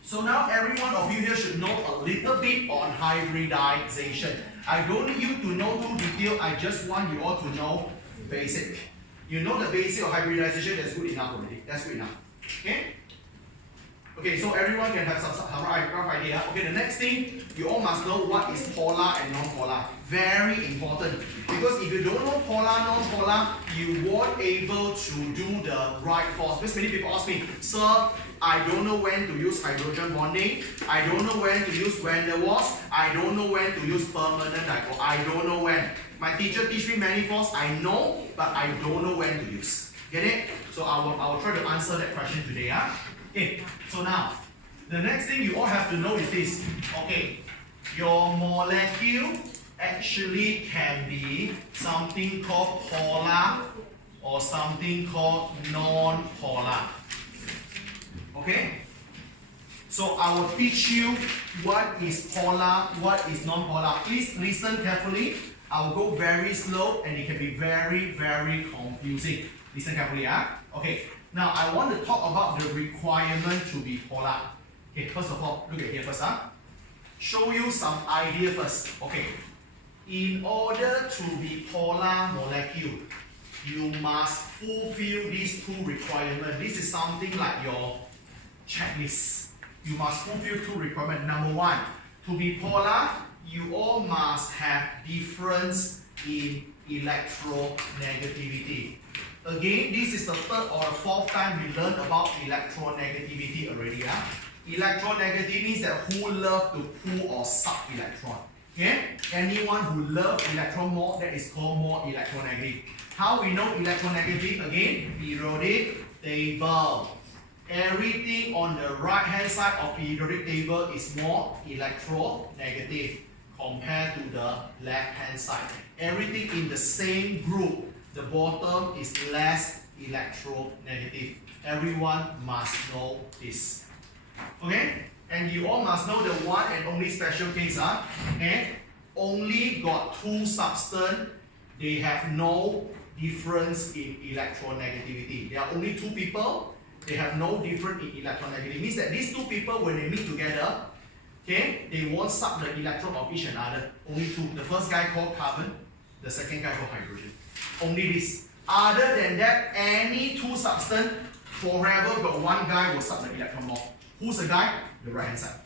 So now every one of you here should know a little bit on hybridization. I don't need you to know too detailed. I just want you all to know basic. You know the basic of hybridization, that's good enough already. That's good enough. Okay? Okay, so everyone can have some rough idea. Okay, the next thing, you all must know what is polar and non-polar. Very important. Because if you don't know polar, non-polar, you won't able to do the right force. Because many people ask me, sir, I don't know when to use hydrogen bonding. I don't know when to use van der Waals. I don't know when to use permanent dipole. I don't know when. My teacher teach me manifolds. I know, but I don't know when to use. Get it? So I will try to answer that question today. Huh? Okay, so now, the next thing you all have to know is this. Okay, your molecule actually can be something called polar or something called non-polar. Okay? So I will teach you what is polar, what is non-polar. Please listen carefully. I will go very slow and it can be very, very confusing. Listen carefully, Okay. Now I want to talk about the requirement to be polar. Okay, first of all, look at here first. Show you some idea first. Okay. In order to be polar molecule, you must fulfill these two requirements. This is something like your checklist. You must fulfill two requirements. Number one, to be polar, you all must have difference in electronegativity. Again, this is the third or the fourth time we learn about electronegativity already. Electronegativity means that who love to pull or suck electron. Okay? Anyone who loves electron more, that is called more electronegative. How we know electronegativity? Again, periodic table. Everything on the right hand side of periodic table is more electronegative compared to the left hand side. Everything in the same group, the bottom is less electronegative. Everyone must know this. Okay? And you all must know the one and only special case. And only got two substances, they have no difference in electronegativity. There are only two people, they have no difference in electronegativity. It means that these two people, when they meet together, okay, they won't suck the electron of each another. Only two. The first guy called carbon, the second guy called hydrogen. Only this. Other than that, any two substances, forever got one guy will suck the electron more. Who's the guy? The right hand side.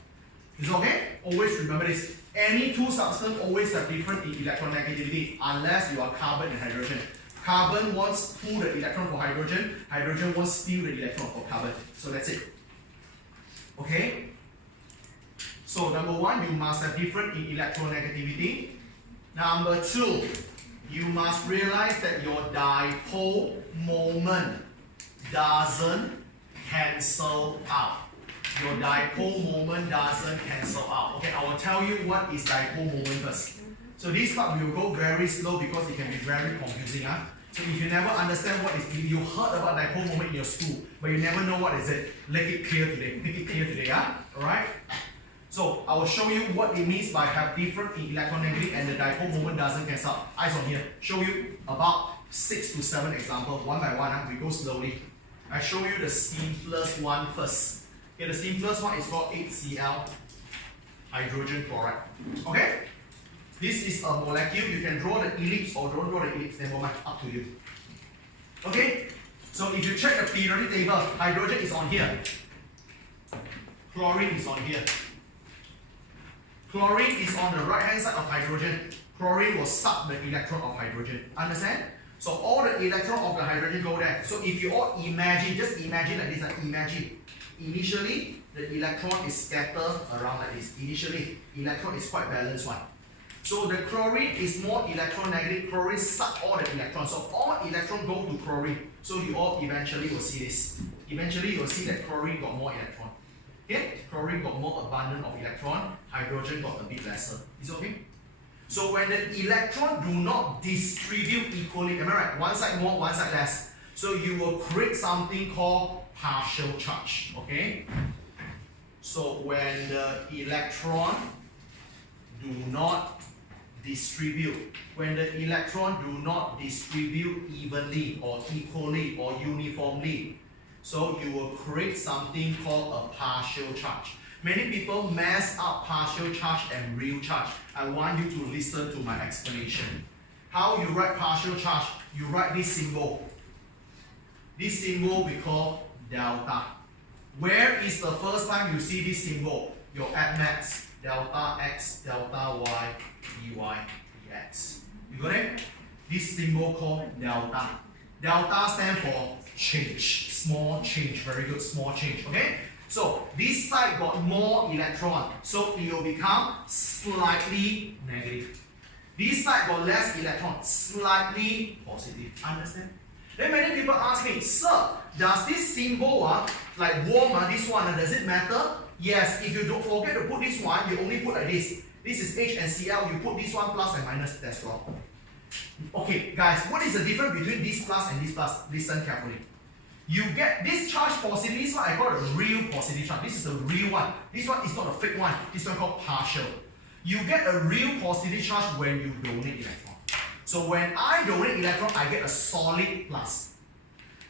Is it okay? Always remember this. Any two substances always have different in electronegativity unless you are carbon and hydrogen. Carbon wants pull the electron for hydrogen, hydrogen wants steal the electron for carbon. So that's it. Okay? So number one, you must have different in electronegativity. Number two, you must realize that your dipole moment doesn't cancel out. Your dipole moment doesn't cancel out. Okay, I will tell you what is dipole moment first. So this part we will go very slow because it can be very confusing. So if you never understand what is, you heard about dipole moment in your school, but you never know what is it, make it clear today. Make it clear today, Alright? So I will show you what it means by have different in electronegativity and the dipole moment doesn't cancel out. Eyes on here. Show you about 6 to 7 examples, one by one. We go slowly. I show you the simplest one first. Okay, the simplest one is called HCl, hydrogen chloride. Okay? This is a molecule. You can draw the ellipse or don't draw the ellipse, never mind, up to you. Okay? So if you check the periodic table, hydrogen is on here. Chlorine is on here. Chlorine is on the right hand side of hydrogen. Chlorine will suck the electron of hydrogen. Understand? So all the electron of the hydrogen go there. So if you all imagine, just imagine like this, imagine. initially the electron is scattered around like this. Initially, electron is quite balanced one. So the chlorine is more electronegative. Chlorine suck all the electrons. So all electrons go to chlorine. So you all eventually will see this. Eventually you will see that chlorine got more electron. Okay? Chlorine got more abundant of electron. Hydrogen got a bit lesser. Is it okay? So when the electron do not distribute equally, am I right? One side more, one side less. So you will create something called partial charge. Okay? So when the electron do not distribute, when the electron do not distribute evenly or equally or uniformly, so you will create something called a partial charge. Many people mess up partial charge and real charge. I want you to listen to my explanation. How you write partial charge? You write this symbol. This symbol we call delta. Where is the first time you see this symbol? Your maths. Delta x, delta y, dy, dx. You got it? This symbol called delta. Delta stands for change. Small change. Very good. Small change. Okay? So this side got more electron. So it will become slightly negative. This side got less electron. Slightly positive. Understand? Then many people ask me, sir, does this symbol, like warm, this one, does it matter? Yes, if you don't forget to put this one, you only put like this. This is H and Cl, you put this one plus and minus, that's all. Okay, guys, what is the difference between this plus and this plus? Listen carefully. You get this charge positive, this one I call it a real positive charge. This is the real one. This one is not a fake one. This one called partial. You get a real positive charge when you donate electron. So when I donate electron, I get a solid plus.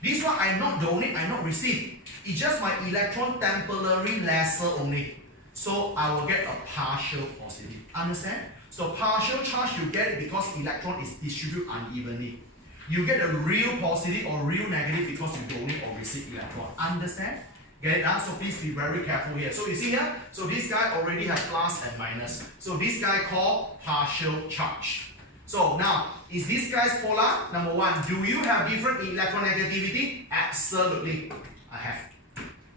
This one I not donate, I not receive. It's just my electron temporary lesser only. So I will get a partial positive. Understand? So partial charge you get it because electron is distributed unevenly. You get a real positive or real negative because you donate or receive electron. Understand? Get it? So please be very careful here. So you see here, so this guy already has plus and minus. So this guy called partial charge. So now, is this guy's polar? Number one, do you have different electronegativity? Absolutely, I have.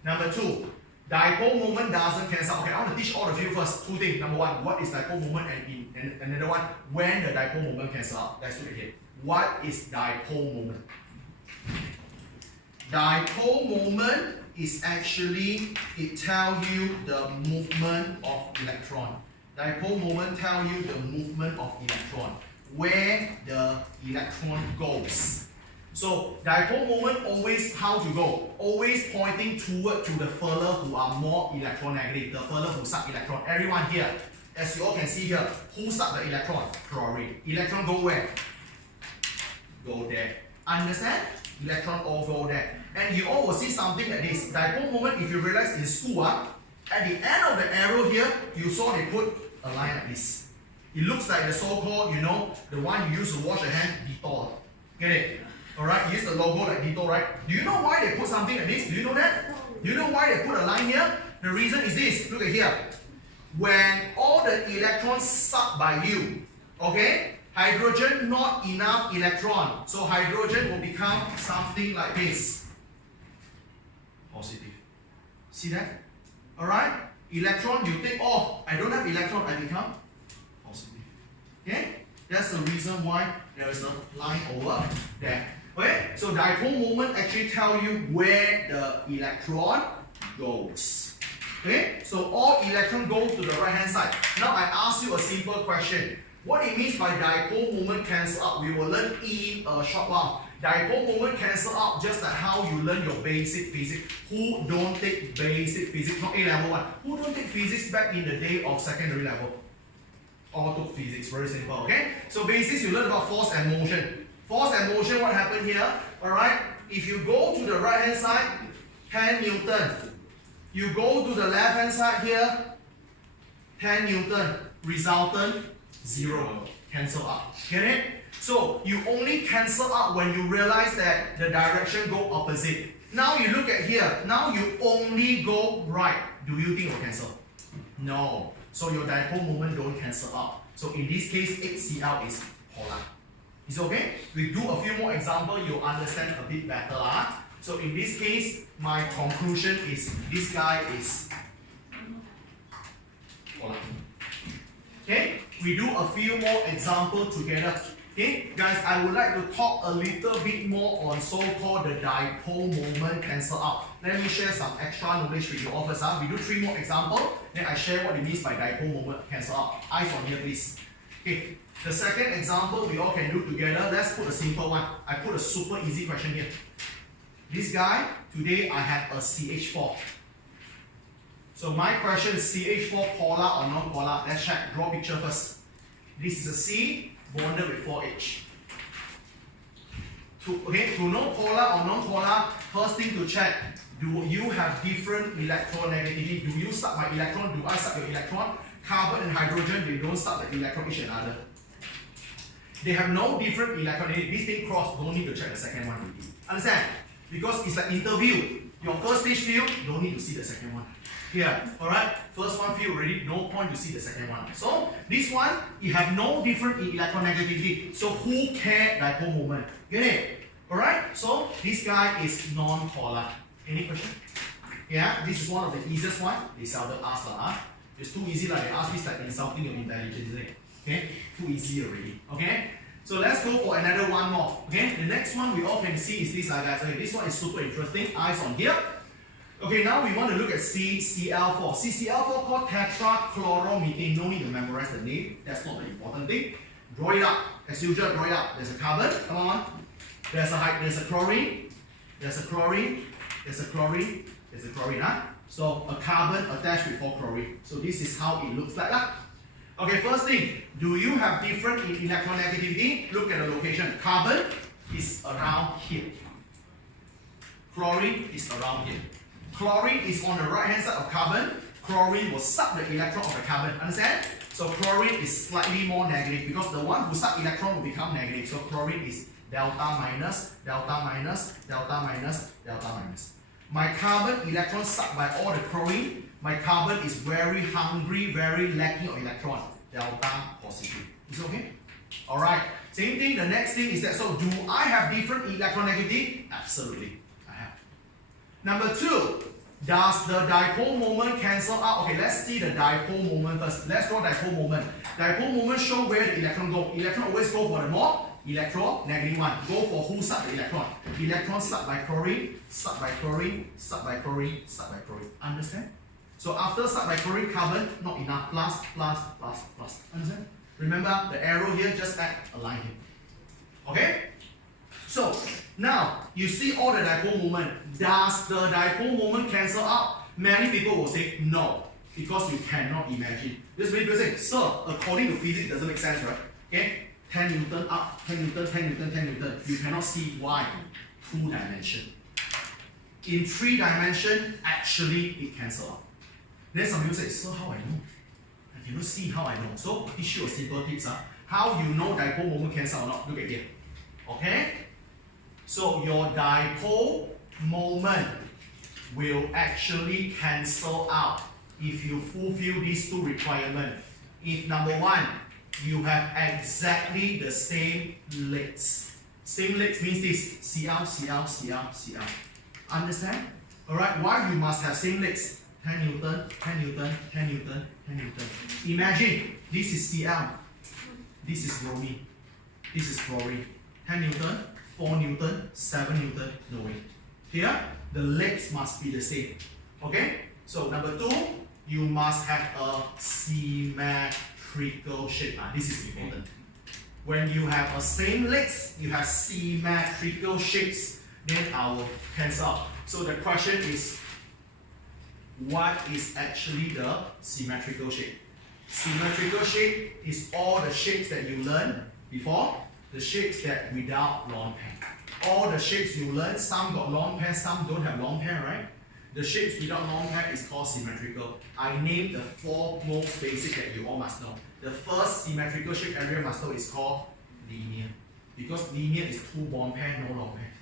Number two, dipole moment doesn't cancel. Okay, I want to teach all of you first two things. Number one, what is dipole moment, and another one, when the dipole moment cancel out. Let's look at it. What is dipole moment? Dipole moment is actually, it tells you the movement of electron. Dipole moment tells you the movement of electron, where the electron goes. So dipole moment always how to go? Always pointing toward to the further who are more electronegative, the further who suck electron. Everyone here, as you all can see here, who suck the electron? Chlorine. Electron go where? Go there. Understand? Electron all go there. And you all will see something like this. Dipole moment, if you realize in school, at the end of the arrow here, you saw they put a line like this. It looks like the so-called, you know, the one you use to wash your hand, Dipole. Get it? Alright, use the logo like Dipole, right? Do you know why they put something like this? Do you know that? Do you know why they put a line here? The reason is this. Look at here. When all the electrons sucked by you, okay, hydrogen not enough electron. So hydrogen will become something like this. Positive. See that? Alright? Electron, you think, oh, I don't have electron, I become positive. Okay? That's the reason why there is a line over there. Okay? So dipole moment actually tell you where the electron goes. Okay? So all electron go to the right hand side. Now I ask you a simple question. What it means by dipole moment cancel out, we will learn in a short while. Dipole moment cancel out just like how you learn your basic physics. Who don't take basic physics, not A level 1? Who don't take physics back in the day of secondary level? All took physics, very simple, okay? So basics, you learn about force and motion. Force and motion, what happened here? Alright, if you go to the right hand side, 10 Newton. You go to the left hand side here, 10 Newton. Resultant, 0. Cancel out. Get it? So you only cancel out when you realize that the direction go opposite. Now you look at here. Now you only go right. Do you think it will cancel? No. So your dipole moment don't cancel out. So in this case, HCl is polar. Is it okay? We do a few more examples, you'll understand a bit better. So in this case, my conclusion is this guy is polar. Okay, we do a few more examples together. Okay, guys, I would like to talk a little bit more on so-called the dipole moment cancel out. Let me share some extra knowledge with you all first. We do 3 more examples, then I share what it means by dipole moment cancel out. Eyes on here, please. Okay, the second example we all can do together. Let's put a simple one. I put a super easy question here. This guy, today I have a CH4. So my question is CH4 polar or non-polar? Let's check. Draw picture first. This is a C bonded with 4H. To know polar or non-polar, first thing to check, do you have different electronegativity? Do you suck my electron? Do I suck your electron? Carbon and hydrogen, they don't suck the electron each another. They have no different electronegativity. This thing cross, don't need to check the second one. Understand? Because it's like interview. Your first stage field, don't need to see the second one. Here, alright? First one field already, no point to see the second one. So, this one, it have no different electronegativity. So, who care dipole moment? Get it? Alright? So, this guy is non-polar. Any question? Yeah, this is one of the easiest one. They seldom ask. It's too easy. They ask this like insulting your intelligence, isn't it? Okay? Too easy already. Okay? So let's go for another one more. Okay? The next one we all can see is this, guys. Okay, this one is super interesting. Eyes on here. Okay, now we want to look at CCl4. CCl4 called tetrachloromethane. No need to memorize the name. That's not the important thing. Draw it up. As usual, draw it up. There's a carbon. Come on. There's a chlorine. There's a chlorine. There's a chlorine. There's a chlorine. So a carbon attached with 4 chlorine. So this is how it looks like. Okay, first thing, do you have different electronegativity? Look at the location. Carbon is around here. Chlorine is around here. Chlorine is on the right hand side of carbon. Chlorine will suck the electron of the carbon. Understand? So chlorine is slightly more negative because the one who suck electron will become negative. So chlorine is delta minus, delta minus, delta minus, delta minus. My carbon electron sucked by all the chlorine. My carbon is very hungry, very lacking of electron. Delta positive. Is it okay? Alright. Same thing, the next thing is that, so do I have different electronegativity? Absolutely. I have. Number 2, does the dipole moment cancel out? Okay, let's see the dipole moment first. Let's draw dipole moment. Dipole moment show where the electron go. Electron always go for the more electronegative one. Go for who suck the electron. Electron sucked by chlorine, sucked by chlorine, sucked by chlorine, sucked by chlorine. Understand? So after sucked by chlorine, carbon, not enough. Plus, plus, plus, plus. Understand? Remember, the arrow here, just add a line here. Okay? So, now, you see all the dipole moment. Does the dipole moment cancel out? Many people will say no, because you cannot imagine. This many people say, sir, according to physics, it doesn't make sense, right? Okay? 10 Newton up, 10 Newton, 10 Newton, 10 Newton. You cannot see why. 2 dimension. In 3 dimension, actually, it cancels out. Then some people say, so how I know? I cannot see how I know. So, this show a simple tips. How you know dipole moment cancel or not? Look at here. Okay? So, your dipole moment will actually cancel out if you fulfill these 2 requirements. If number 1, you have exactly the same legs. Same legs means this, Cl, Cl, Cl, Cl. Understand? Alright, why you must have same legs? 10 Newton, 10 Newton, 10 Newton, 10 Newton. Imagine, this is Cl, this is bromine, this is chlorine. 10 Newton, 4 Newton, 7 Newton, no way. Here, the legs must be the same. Okay? So, number 2, you must have a symmetrical shape. This is important. When you have a same legs, you have symmetrical shapes, then I will cancel out. So the question is, what is actually the symmetrical shape? Symmetrical shape is all the shapes that you learned before, the shapes that without lone pair. All the shapes you learned, some got lone pair, some don't have lone pair, right? The shapes without lone pair is called symmetrical. I named the 4 most basic that you all must know. The first symmetrical shape everyone must know is called linear. Because linear is 2 bond pair, no lone pair.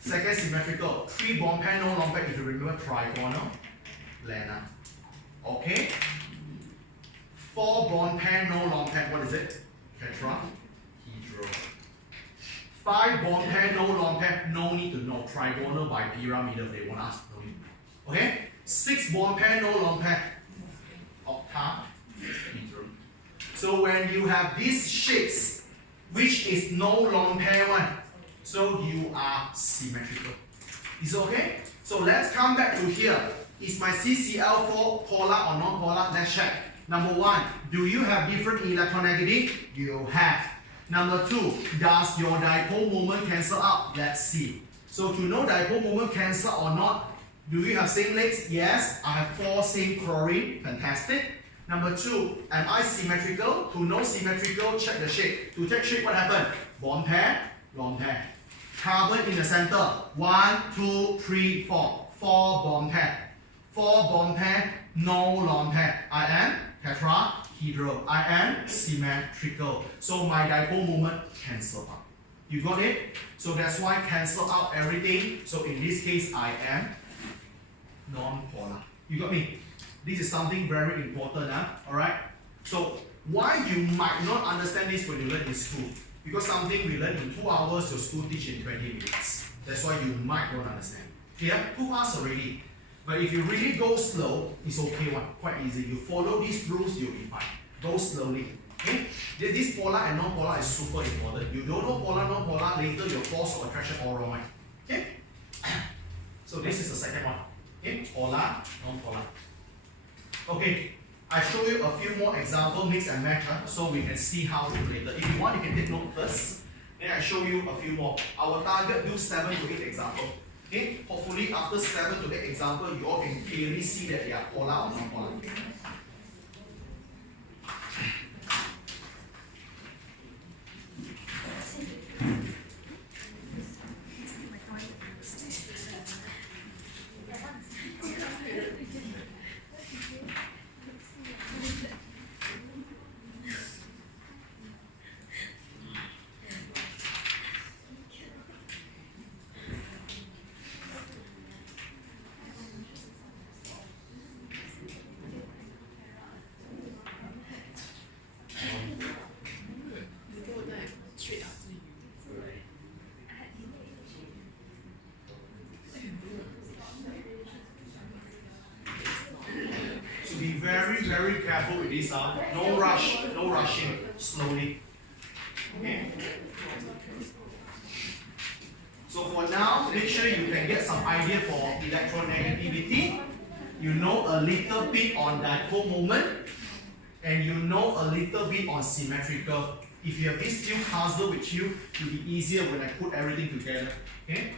Second symmetrical, 3 bond pair, no lone pair. If you remember trigonal, planar. Okay? 4 bond pair, no lone pair. What is it? Tetrahedral. 5 bond pair, no lone pair, no need to know. Trigonal bipyramidal, they won't ask, no need. Okay? 6 bond pair, no lone pair. Octahedron. So when you have these shapes, which is no lone pair one, so you are symmetrical. Is it okay? So let's come back to here. Is my CCl4 polar or non-polar? Let's check. Number 1, do you have different electronegativity? You have. Number 2, does your dipole moment cancel out? Let's see. So to know dipole moment cancel or not, do you have same legs? Yes, I have 4 same chlorine. Fantastic. Number 2, am I symmetrical? To know symmetrical, check the shape. To check shape, what happened? Bond pair, lone pair. Carbon in the center. 1, 2, 3, 4. 4 bond pair. 4 bond pair, no lone pair. I am tetrahedral. I am symmetrical. So my dipole moment cancel out. You got it? So that's why cancel out everything. So in this case, I am non-polar. You got me? This is something very important. Alright? So why you might not understand this when you learn in school? Because something we learn in 2 hours, your school teach in 20 minutes. That's why you might not understand. Clear? 2 hours already. But if you really go slow, it's okay one. Quite easy. You follow these rules, you'll be fine. Go slowly. Okay? This polar and non-polar is super important. You don't know polar, non-polar, later your force or attraction all wrong. Okay? So this is the second one. Okay? Polar, non-polar. Okay. I show you a few more examples, mix and match, so we can see how to later. If you want, you can take note first. Then I show you a few more. Our target do 7 to 8 examples. Okay? Hopefully after 7 to 8 examples, you all can clearly see that they are polar or non-polar. Be very, very careful with this. No rush, no rushing, slowly. Okay? So for now, make sure you can get some idea for electronegativity. You know a little bit on dipole moment, and you know a little bit on symmetrical. If you have these few puzzles with you, it will be easier when I put everything together. Okay?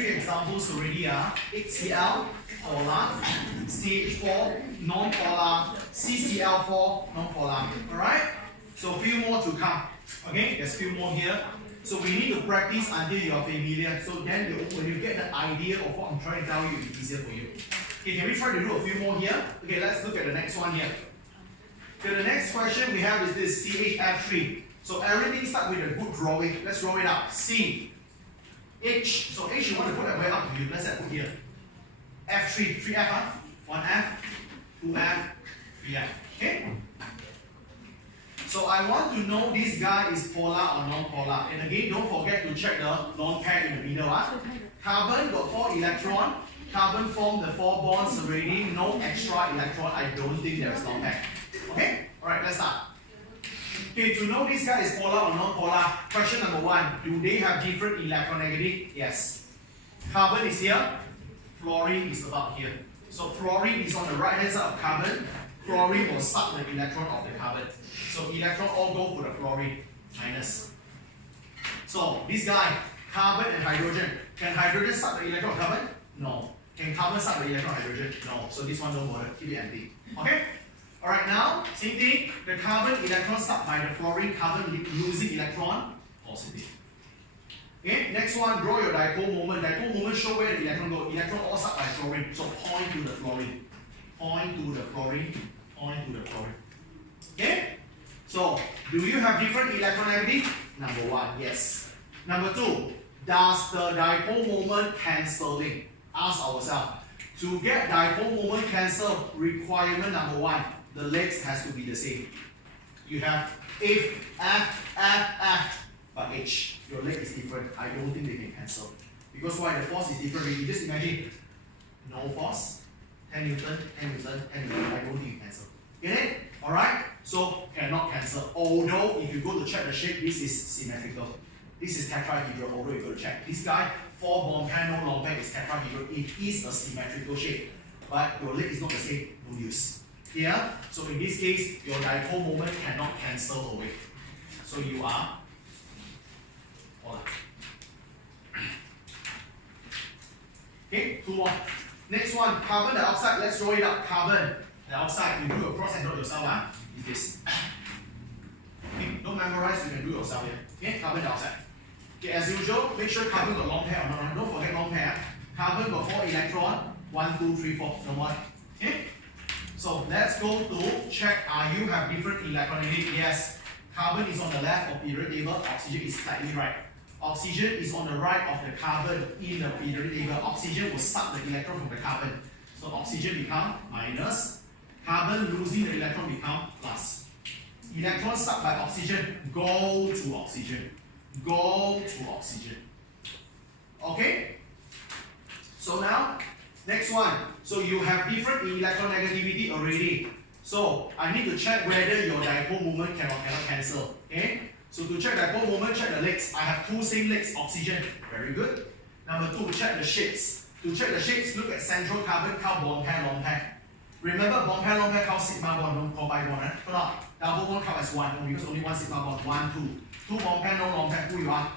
Examples already are HCl, polar, CH4, non-polar, CCl4, non-polar. Alright? So a few more to come. Okay? There's a few more here. So we need to practice until you are familiar. So then when you get the idea of what I'm trying to tell you, it'll be easier for you. Okay, can we try to do a few more here? Okay, let's look at the next one here. Okay, the next question we have is this CHF3. So everything starts with a good drawing. Let's draw it up. C. H, so H you want to put that way up to you. Let's put here. F3, 3F, 1F, 2F, 3F. Okay? So I want to know this guy is polar or non-polar. And again, don't forget to check the lone pair in the middle. Carbon got 4 electrons. Carbon formed the 4 bonds already. No extra electron. I don't think there is lone pair. Okay? Alright, let's start. Okay, to know this guy is polar or non-polar, question number 1. Do they have different electronegativity? Yes. Carbon is here. Fluorine is about here. So fluorine is on the right hand side of carbon. Fluorine will suck the electron of the carbon. So electron all go for the fluorine, minus. So this guy, carbon and hydrogen. Can hydrogen suck the electron of carbon? No. Can carbon suck the electron of hydrogen? No. So this one don't bother, keep it empty. Okay? Alright, now, same thing. The carbon electron sucked by the fluorine, carbon losing electron, positive. Okay, next one, draw your dipole moment. Dipole moment show where the electron go. Electron all sucked by fluorine. So point to the fluorine. Point to the fluorine. Point to the fluorine. Okay? So, do you have different electronegativity? Number 1, yes. Number 2, does the dipole moment cancelling? Ask ourselves. To get dipole moment cancel, requirement number 1, the legs has to be the same. You have F, F, F, F, but H. Your leg is different. I don't think they can cancel. Because why? The force is different. You just imagine, no force, 10 Newton, 10 Newton, 10 Newton. I don't think you cancel. Get it? Alright? So, cannot cancel. Although, if you go to check the shape, this is symmetrical. This is tetrahedral, although you go to check. This guy, 4 bond pair, no long pair is tetrahedral. It is a symmetrical shape. But your leg is not the same, no use. Here, so in this case, your dipole moment cannot cancel away. So you are polar. Okay, 2 more. Next one, carbon dioxide. Let's draw it up. Carbon dioxide. You do a cross and draw yourself. Is this. Okay, don't memorize, you can do yourself here. Okay, carbon dioxide. Okay, as usual, make sure carbon got long pair or not. Don't forget long pair. Carbon got 4 electrons. 1, 2, 3, 4. No more. Okay? So let's go to check, you have different electronegativity? Yes. Carbon is on the left of periodic table, oxygen is slightly right. Oxygen is on the right of the carbon in the periodic table. Oxygen will suck the electron from the carbon. So oxygen become minus. Carbon losing the electron become plus. Electron sucked by oxygen, go to oxygen. Go to oxygen. Okay? So now, next one. So you have different electronegativity already. So I need to check whether your dipole moment cannot cancel. Okay? So to check dipole moment, check the legs. I have 2 same legs, oxygen. Very good. Number 2, check the shapes. To check the shapes, look at central carbon, count bond pair, long pair. Remember, bond pair, long pair, count sigma bond, don't call by bond. Not double bond count as 1, because only 1 sigma bond. 1, 2. 2 bond pair, no long pair. Who you are?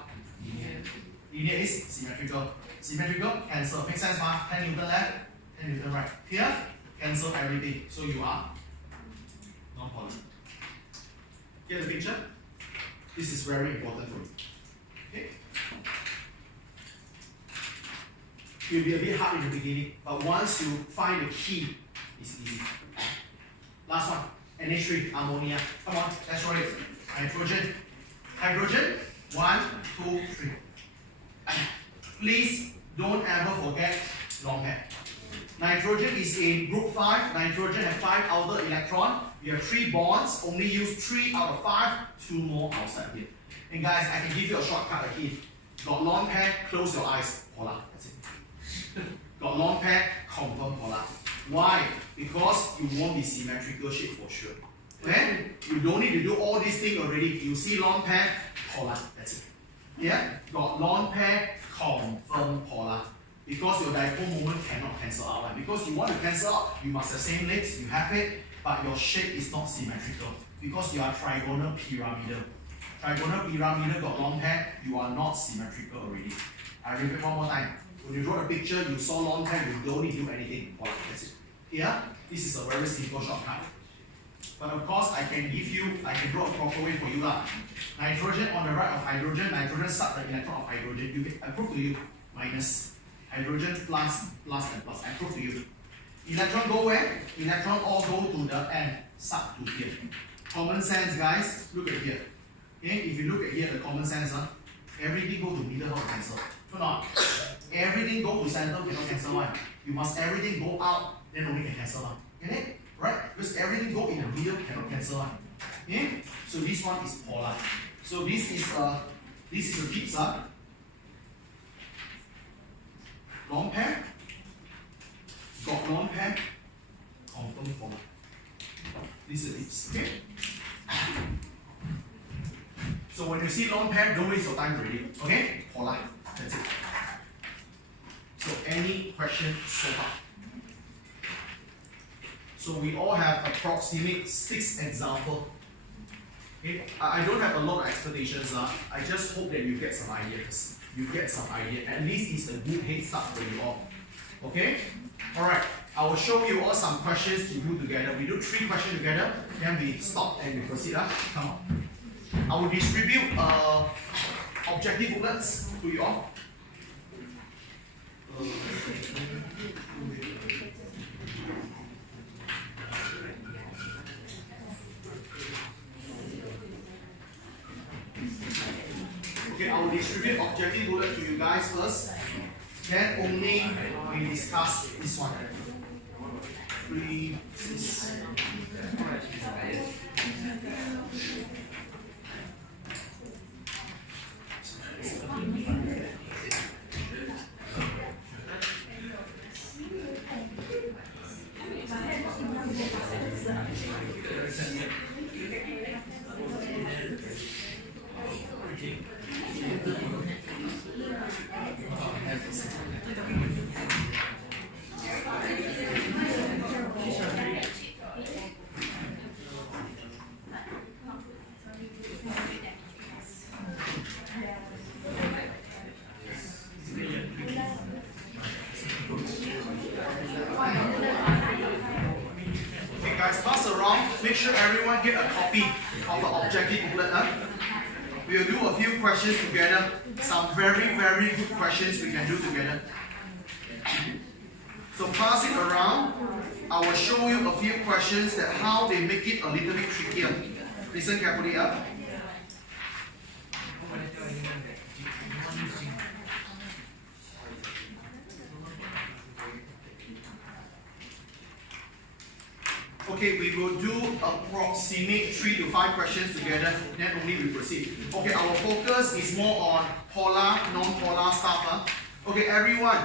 Linear is symmetrical. Symmetrical, cancel. Make sense, ma? 10 Newton left, 10 Newton right. Here, cancel everything. So you are non-polar. Get the picture? This is very important for you. Okay? It will be a bit hard in the beginning, but once you find the key, it's easy. Last one, NH3, ammonia. Come on, let's write it. Nitrogen. Hydrogen, 1, 2, 3. Please don't ever forget long pair. Nitrogen is in group 5. Nitrogen has 5 outer electrons. You have 3 bonds. Only use 3 out of 5. 2 more outside here. And guys, I can give you a shortcut again. Got long pair, close your eyes. Polar. That's it. Got long pair, confirm polar. Why? Because you won't be symmetrical shape for sure. Okay? You don't need to do all these things already. You see long pair, polar. That's it. Yeah? Got long pair, confirm polar. Because your dipole moment cannot cancel out. Right? Because you want to cancel out, you must have same legs, you have it, but your shape is not symmetrical. Because you are trigonal pyramidal. Trigonal pyramidal got long pair, you are not symmetrical already. I repeat one more time. When you draw the picture, you saw long pair, you don't need to do anything. Polar. That's it. Here, this is a very simple shortcut. But of course, I can draw a proper way for you. Nitrogen on the right of hydrogen, nitrogen suck the electron of hydrogen. I prove to you, minus. Hydrogen plus, plus and plus. I prove to you. Electron go where? Electron all go to the end, suck to here. Common sense, guys, look at here. Okay, if you look at here, the common sense, everything go to middle, how to cancel? No, not. Everything go to center, cannot cancel one. You must everything go out, then only can cancel one. Get it? Right? Because everything go in the middle, cannot cancel one. Okay? So this one is polar. So this is a gips, long pair, got long pair, confirm polar. This is gips, okay? So when you see long pair, don't waste your time already, okay? Polar, that's it. So any question so far? So we all have approximate 6 examples. Okay? I don't have a lot of expectations. I just hope that you get some ideas. You get some idea. At least it's a good head start for you all. Okay? Alright. I will show you all some questions to do together. We do 3 questions together, then we stop and we proceed. Come on. I will distribute objective booklets to you all. Okay, I will distribute objective bullet to you guys first. Then only we discuss this one. 3, 6. Make sure everyone get a copy of the objective booklet. We will do a few questions together. Some very, very good questions we can do together. So pass it around. I will show you a few questions that how they make it a little bit trickier. Listen carefully up. Okay, we will do approximate 3 to 5 questions together, then only we proceed. Okay, our focus is more on polar, non-polar stuff. Okay, everyone,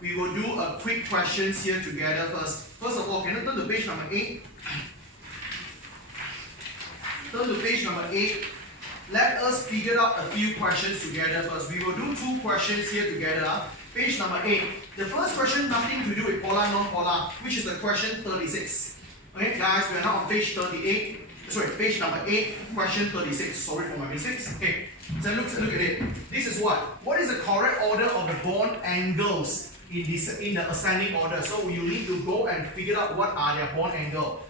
we will do a quick questions here together first. First of all, can you turn to page number 8? Turn to page number 8. Let us figure out a few questions together first. We will do 2 questions here together. Page number 8. The first question, nothing to do with polar, non-polar, which is the question 36. Okay, guys, we are now on page 38. Sorry, page number 8, question 36. Sorry for my mistakes. Okay, so look at it. This is what? What is the correct order of the bond angles in the ascending order? So you need to go and figure out what are their bond angle.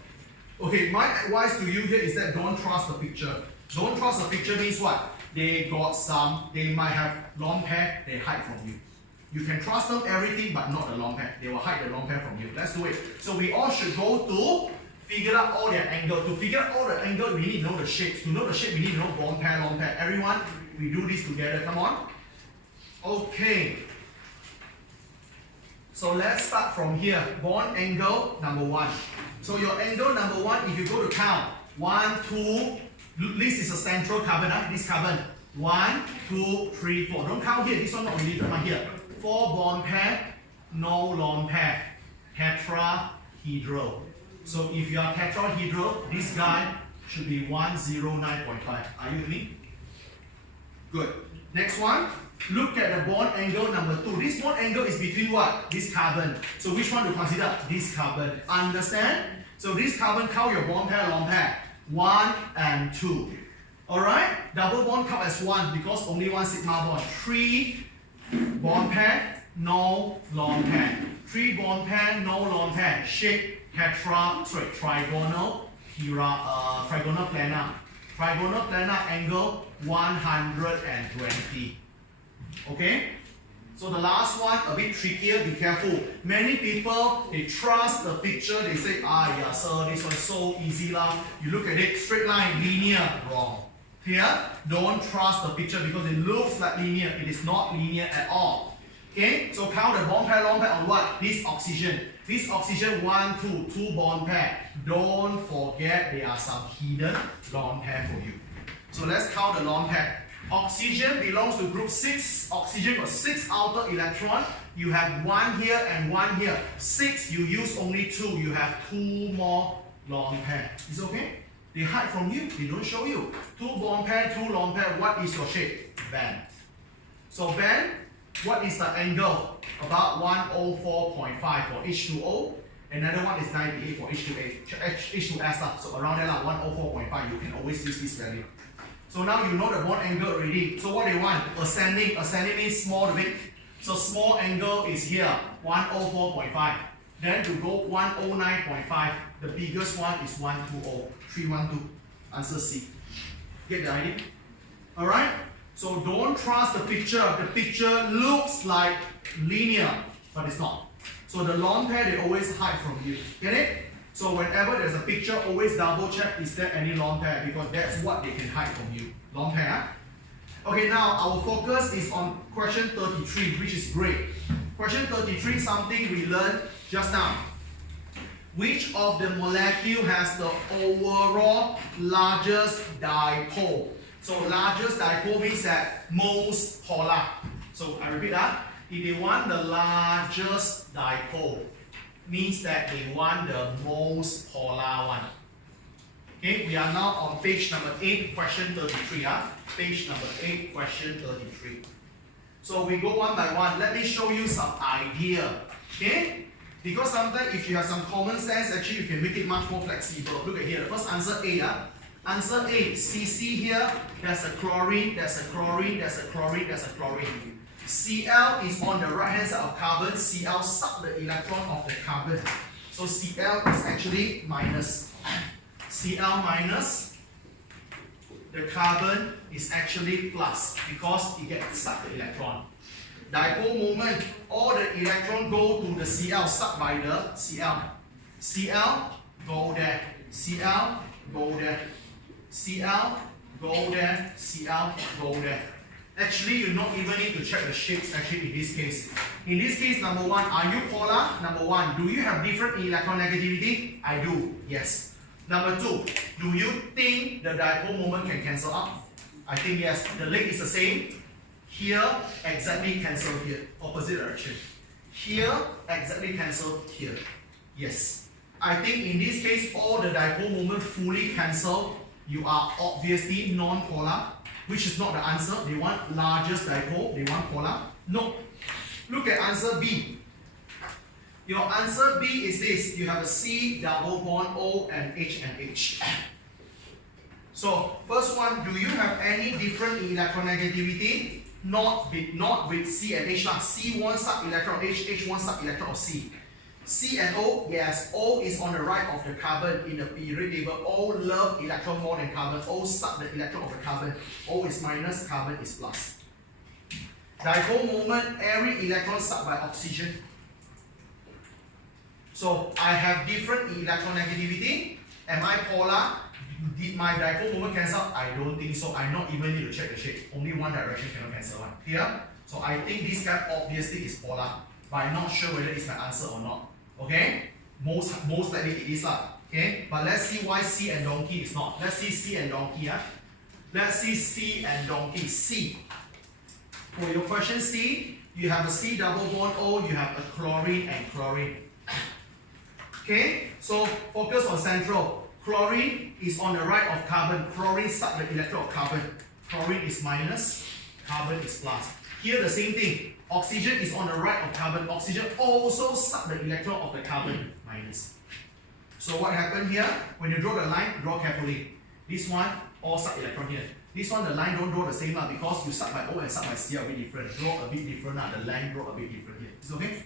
Okay, my advice to you here is that don't trust the picture. Don't trust the picture means what? They might have long pair, they hide from you. You can trust them everything, but not the long pair. They will hide the long pair from you. Let's do it. So we all should go to figure out all their angle. To figure out all the angle, we need to know the shapes. To know the shape, we need to know bond pair, long pair. Everyone, we do this together. Come on. Okay. So let's start from here. Bond angle number 1. So your angle number 1, if you go to count, 1, 2, this is a central carbon. This carbon. 1, 2, 3, 4. Don't count here. This one not really drama here. 4 bond pair, no long pair. Tetrahedral. So if you are tetrahedral, this guy should be 109.5. Are you with me? Good. Next one. Look at the bond angle number 2. This bond angle is between what? This carbon. So which one to consider? This carbon. Understand? So this carbon, count your bond pair, long pair. 1 and 2. Alright? Double bond count as 1 because only one sigma bond. 3 bond pair, no long pair. 3 bond pair, no long pair. Shape trigonal planar. Trigonal planar angle 120. Okay? So the last one, a bit trickier, be careful. Many people, they trust the picture, they say, yeah, sir, this one is so easy lah. You look at it, straight line, linear, wrong. Here, don't trust the picture because it looks like linear. It is not linear at all. Okay, so count the bond pair, long pair on what? This oxygen. This oxygen 1, 2, 2 bond pair. Don't forget there are some hidden lone pair for you. So let's count the lone pair. Oxygen belongs to group 6. Oxygen got 6 outer electrons. You have 1 here and 1 here. 6, you use only 2. You have 2 more lone pair. Is it okay? They hide from you. They don't show you. 2 bond pair, 2 lone pair. What is your shape? Band. So band, what is the angle? About 104.5 for H2O. Another one is 98 for H2S. So around there, 104.5. You can always use this value. So now you know the bond angle already. So what do you want? Ascending. Ascending means small to big. So small angle is here, 104.5. Then to go 109.5, the biggest one is 120, 312. Answer C. Get the idea? Alright? So don't trust the picture. The picture looks like linear, but it's not. So the lone pair, they always hide from you. Get it? So whenever there's a picture, always double check, is there any lone pair? Because that's what they can hide from you. Lone pair, huh? Okay, now our focus is on question 33, which is great. Question 33, something we learned just now. Which of the molecule has the overall largest dipole? So largest dipole means that most polar. So I repeat that. If they want the largest dipole, means that they want the most polar one. Okay, we are now on page number 8, question 33. Page number 8, question 33. So we go one by one. Let me show you some idea. Okay? Because sometimes if you have some common sense, actually you can make it much more flexible. Look at here. The first answer A. Answer A. CC here. There's a chlorine, there's a chlorine, there's a chlorine, there's a chlorine. Cl is on the right hand side of carbon. Cl suck the electron of the carbon. So Cl is actually minus. Cl minus. The carbon is actually plus because it gets sucked the electron. Dipole moment, all the electron go to the Cl, sucked by the Cl. Cl go there. Cl go there. Cl go there. Cl go there. Actually, you don't even need to check the shapes actually in this case. In this case, number 1, are you polar? Number 1, do you have different electronegativity? I do, yes. Number 2, do you think the dipole moment can cancel out? I think yes. The leg is the same. Here, exactly cancel here. Opposite direction. Here, exactly cancel here. Yes. I think in this case, all the dipole moment fully cancel. You are obviously non-polar, which is not the answer. They want largest dipole. They want polar. No. Look at answer B. Your answer B is this. You have a C double bond O and H and H. So first one, do you have any different electronegativity? Not with C and H. C one suck electron H, H one suck electron of C. C and O, yes, O is on the right of the carbon in the periodic table. O love electron more than carbon. O suck the electron of the carbon. O is minus, carbon is plus. Dipole moment, every electron sucked by oxygen. So I have different electronegativity. Am I polar? Did my dipole moment cancel? I don't think so. I not even need to check the shape. Only one direction cannot cancel one. Here. So I think this guy obviously is polar. But I'm not sure whether it's my answer or not. Okay? Most likely it is lah. Okay? But let's see why C and donkey is not. Let's see C and donkey. Let's see C and donkey. C. For your question C, you have a C double bond O, you have a chlorine and chlorine. Okay? So focus on central. Chlorine is on the right of carbon. Chlorine suck the electron of carbon. Chlorine is minus, carbon is plus. Here the same thing. Oxygen is on the right of carbon. Oxygen also suck the electron of the carbon, minus. So what happened here? When you draw the line, draw carefully. This one, all suck electron here. This one, the line don't draw the same because you suck by O and suck by C are a bit different. Draw a bit different. The line draw a bit different here. Is it okay?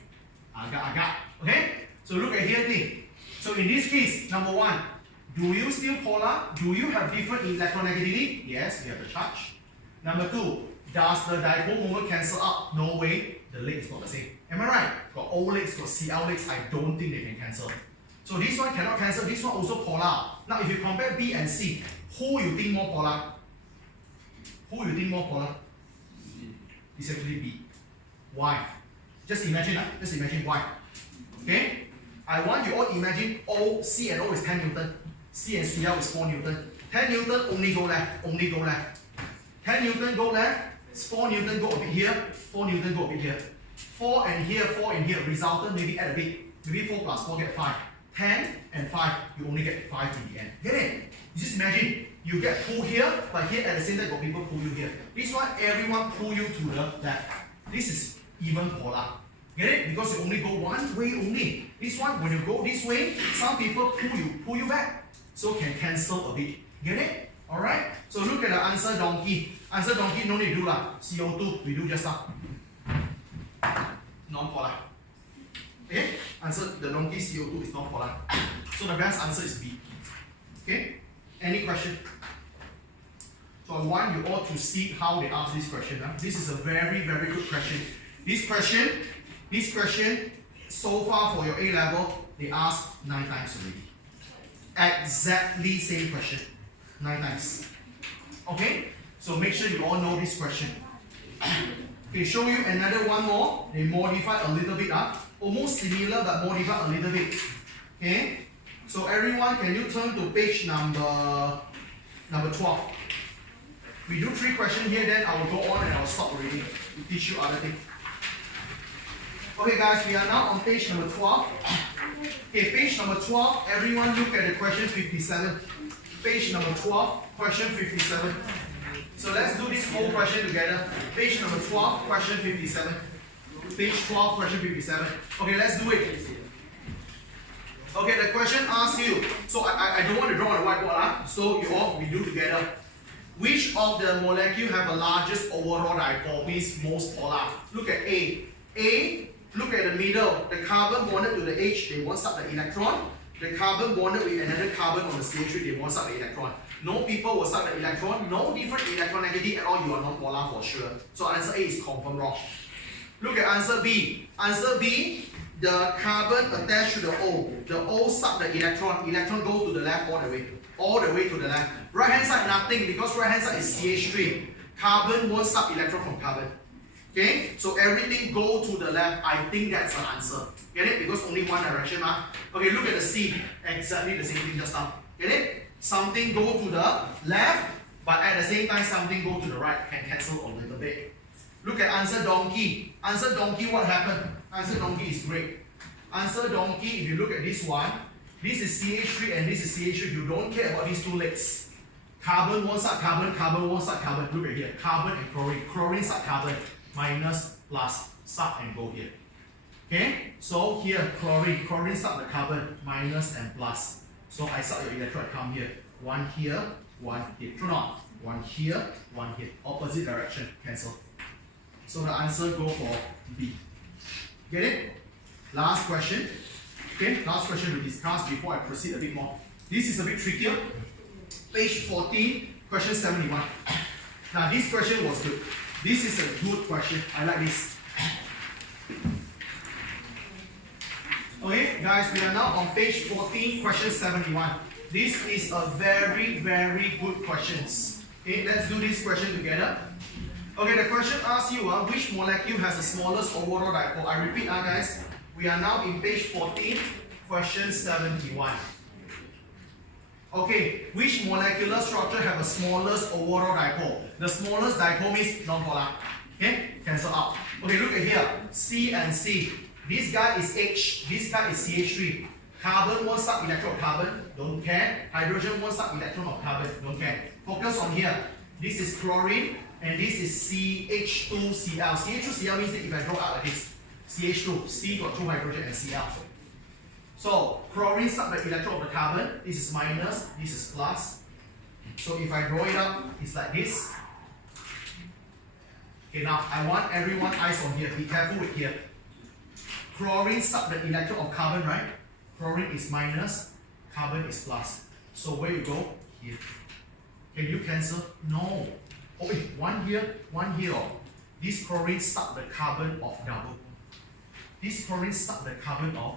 Agak. Okay? So look at here thing. So in this case, number 1, do you still polar? Do you have different electronegativity? Yes, you have the charge. Number 2, does the dipole moment cancel out? No way. The leg is not the same. Am I right? Got O legs, got CL legs. I don't think they can cancel. So this one cannot cancel. This one also polar. Now if you compare B and C, who you think more polar? Who you think more polar? It's actually B. Why? Just imagine why. Okay? I want you all imagine O, C and O is 10 Newton. C and Cl is 4 Newton. 10 Newton only go left, only go left. 10 Newton go left, 4 Newton go a bit here, 4 Newton go a bit here. 4 and here, 4 and here, resultant maybe add a bit. Maybe 4 plus 4 get 5. 10 and 5, you only get 5 in the end. Get it? You just imagine, you get pulled here, but here at the same time got people pull you here. This one, everyone pull you to the left. This is even polar. Get it? Because you only go one way only. This one, when you go this way, some people pull you back. So can cancel a bit. Get it? Alright? So look at the answer donkey. Answer donkey, no need to do lah. CO2, we do just now. Non-polar. Okay? Answer the donkey CO2 is non-polar. So the best answer is B. Okay? Any question? So I want you all to see how they ask this question. This is a very, very good question. This question, so far for your A level, they asked 9 times already. Exactly same question. 9 times. Okay? So make sure you all know this question. Okay, show you another one more. They modify a little bit. Almost similar but modify a little bit. Okay? So everyone, can you turn to page number 12? We do 3 questions here, then I will go on and I will stop already to teach you other things. Okay guys, we are now on page number 12. Okay, page number 12, everyone look at the question 57. Page number 12, question 57. So let's do this whole question together. Page number 12, question 57. Page 12, question 57. Okay, let's do it. Okay, the question asks you, so I don't want to draw on the whiteboard, so we do together. Which of the molecules have the largest overall dipole, means most polar? Look at A. A, look at the middle. The carbon bonded to the H, they won't suck the electron. The carbon bonded with another carbon on the CH3, they won't suck the electron. No people will suck the electron. No different electronegativity at all, you are non-polar for sure. So answer A is confirmed wrong. Look at answer B. Answer B, the carbon attached to the O. The O suck the electron. Electron go to the left all the way. All the way to the left. Right hand side nothing because right hand side is CH3. Carbon won't suck electron from carbon. Okay, so everything go to the left. I think that's the answer. Get it? Because only one direction. Okay, look at the C. Exactly the same thing just now. Get it? Something go to the left, but at the same time something go to the right. Can cancel a little bit. Look at answer donkey. Answer donkey, what happened? Answer donkey is great. Answer donkey, if you look at this one, this is CH3 and this is CH3. You don't care about these 2 legs. Carbon won't suck carbon, carbon won't suck carbon. Look at here. Carbon and chlorine. Chlorine suck carbon. Minus, plus, suck and go here. Okay? So here, chlorine suck the carbon, minus and plus. So I suck your electron, come here. 1 here, 1 here. True not? 1 here, 1 here. Opposite direction, cancel. So the answer go for B. Get it? Last question. Okay, last question to discuss before I proceed a bit more. This is a bit trickier. Page 14, question 71. Now this question was good. This is a good question. I like this. Okay, guys, we are now on page 14, question 71. This is a very, very good question. Okay, let's do this question together. Okay, the question asks you which molecule has the smallest overall dipole. I repeat guys, we are now in page 14, question 71. Okay, which molecular structure have the smallest overall dipole? The smallest dipole means non-polar. Okay, cancel out. Okay, look at here, C and C. This guy is H, this guy is CH3. Carbon won't suck electron of carbon, don't care. Hydrogen won't suck electron of carbon, don't care. Focus on here. This is chlorine and this is CH2Cl. CH2Cl means that if I draw out like this, CH2, C got 2 hydrogen and Cl. So chlorine suck the electron of the carbon. This is minus, this is plus. So if I draw it up, it's like this. Okay, now I want everyone eyes on here. Be careful with here. Chlorine suck the electron of carbon, right? Chlorine is minus, carbon is plus. So where you go? Here. Can you cancel? No. Oh wait, 1 here, 1 here. This chlorine suck the carbon of double. This chlorine suck the carbon of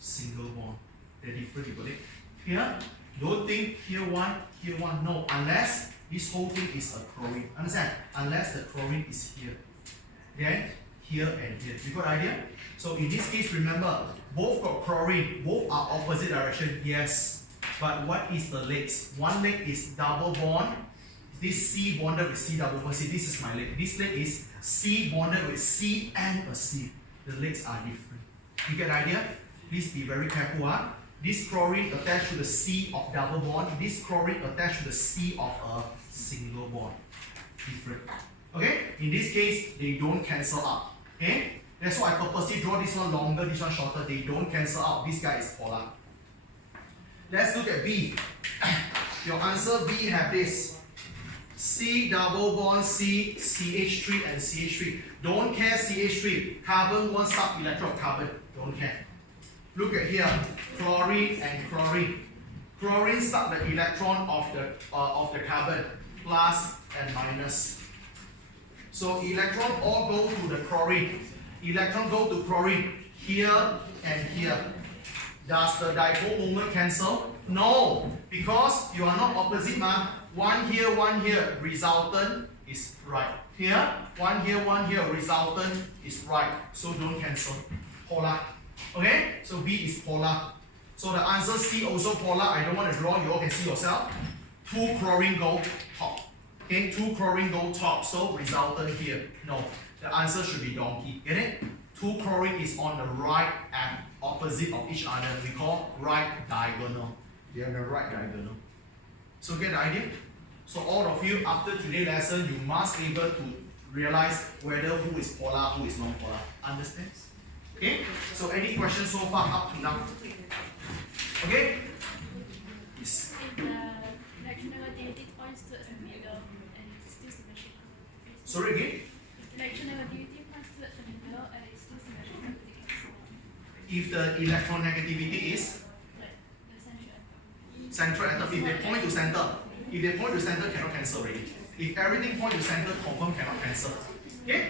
single bond. They're different, you got it? Here, don't think here 1, here 1. No, unless this whole thing is a chlorine. Understand? Unless the chlorine is here. Then here and here. You got idea? So in this case, remember, both got chlorine, both are opposite direction, yes. But what is the legs? One leg is double bond. This C bonded with C double bond. See, this is my leg. This leg is C bonded with C and a C. The legs are different. You get the idea? Please be very careful. This chlorine attached to the C of double bond. This chlorine attached to the C of a single bond. Different. Okay? In this case, they don't cancel out. Okay? That's why I purposely draw this one longer, this one shorter. They don't cancel out. This guy is polar. Let's look at B. Your answer B have this. C double bond C, CH3 and CH3. Don't care CH3. Carbon one sub-electron of carbon. Don't care. Look at here. Chlorine and chlorine. Chlorine suck the electron of the carbon. Plus and minus. So electron all go to the chlorine. Electron go to chlorine here and here. Does the dipole moment cancel? No, because you are not opposite, man. One here, resultant is right. Here, one here, resultant is right. So don't cancel. Polar. Okay? So B is polar. So the answer C also polar. I don't want to draw, you all can see yourself. 2 chlorine go top. Okay, 2 chlorine go top. So resultant here. No. The answer should be donkey. Get it? 2 chlorine is on the right and opposite of each other. We call right diagonal. They are the right diagonal. So get the idea? So all of you, after today's lesson, you must be able to realize whether who is polar, who is non-polar. Understand? Okay? So any questions so far up to now? Okay? Yes. If the electronegativity points towards the middle and it's still symmetrical. Sorry again? If the electronegativity points towards the middle and it's still symmetrical, they cancel. If the electronegativity is Like the center. central atom, if they point to center, if they point to center, cannot cancel already. If everything point to center, confirm cannot cancel. Okay?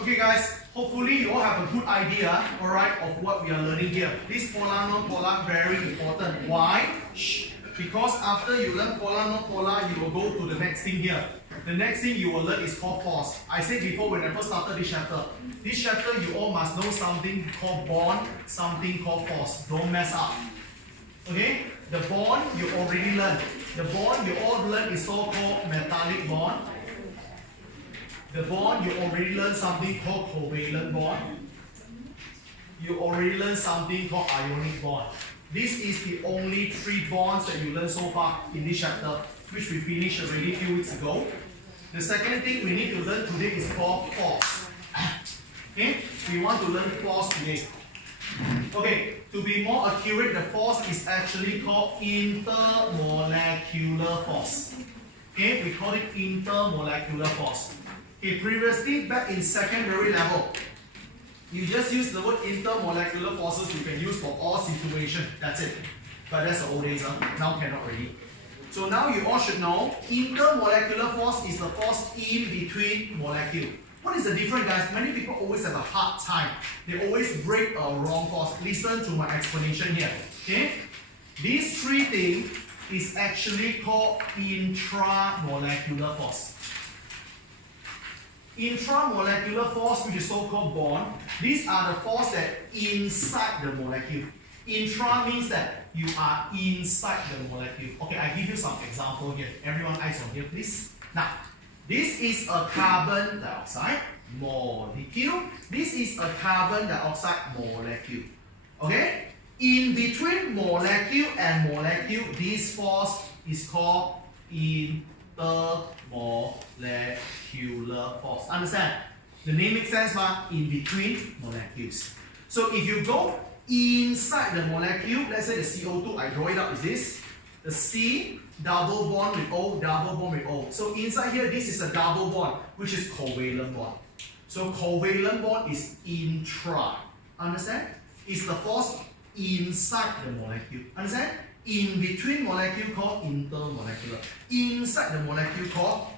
Okay guys, hopefully you all have a good idea, alright, of what we are learning here. This polar, non-polar, very important. Why? Shh. Because after you learn polar, non-polar, you will go to the next thing here. The next thing you will learn is called force. I said before when I first started this chapter. This chapter you all must know something called bond, something called force. Don't mess up. Okay? The bond you already learned. The bond you all learned is so-called metallic bond. The bond you already learned something called covalent bond. You already learned something called ionic bond. This is the only 3 bonds that you learned so far in this chapter, which we finished already a few weeks ago. The second thing we need to learn today is called force. Okay? We want to learn force today. Okay, to be more accurate, the force is actually called intermolecular force. Okay, we call it intermolecular force. Okay, previously back in secondary level, you just use the word intermolecular forces you can use for all situations. That's it. But that's the old days, now cannot really. So now you all should know, intermolecular force is the force in between molecules. What is the difference, guys? Many people always have a hard time. They always break a wrong force. Listen to my explanation here. Okay? These 3 things is actually called intramolecular force. Intramolecular force, which is so-called bond, these are the force that inside the molecule. Intra means that you are inside the molecule. Okay, I give you some example here. Everyone eyes on here, please. Now, this is a carbon dioxide molecule. This is a carbon dioxide molecule. Okay? In between molecule and molecule, this force is called intermolecular force. Understand? The name makes sense, but in between molecules. So if you go inside the molecule, let's say the CO2, I draw it up, is this? The C double bond with O, double bond with O. So inside here, this is a double bond, which is covalent bond. So covalent bond is intra. Understand? It's the force inside the molecule. Understand? In between molecule called intermolecular. Inside the molecule called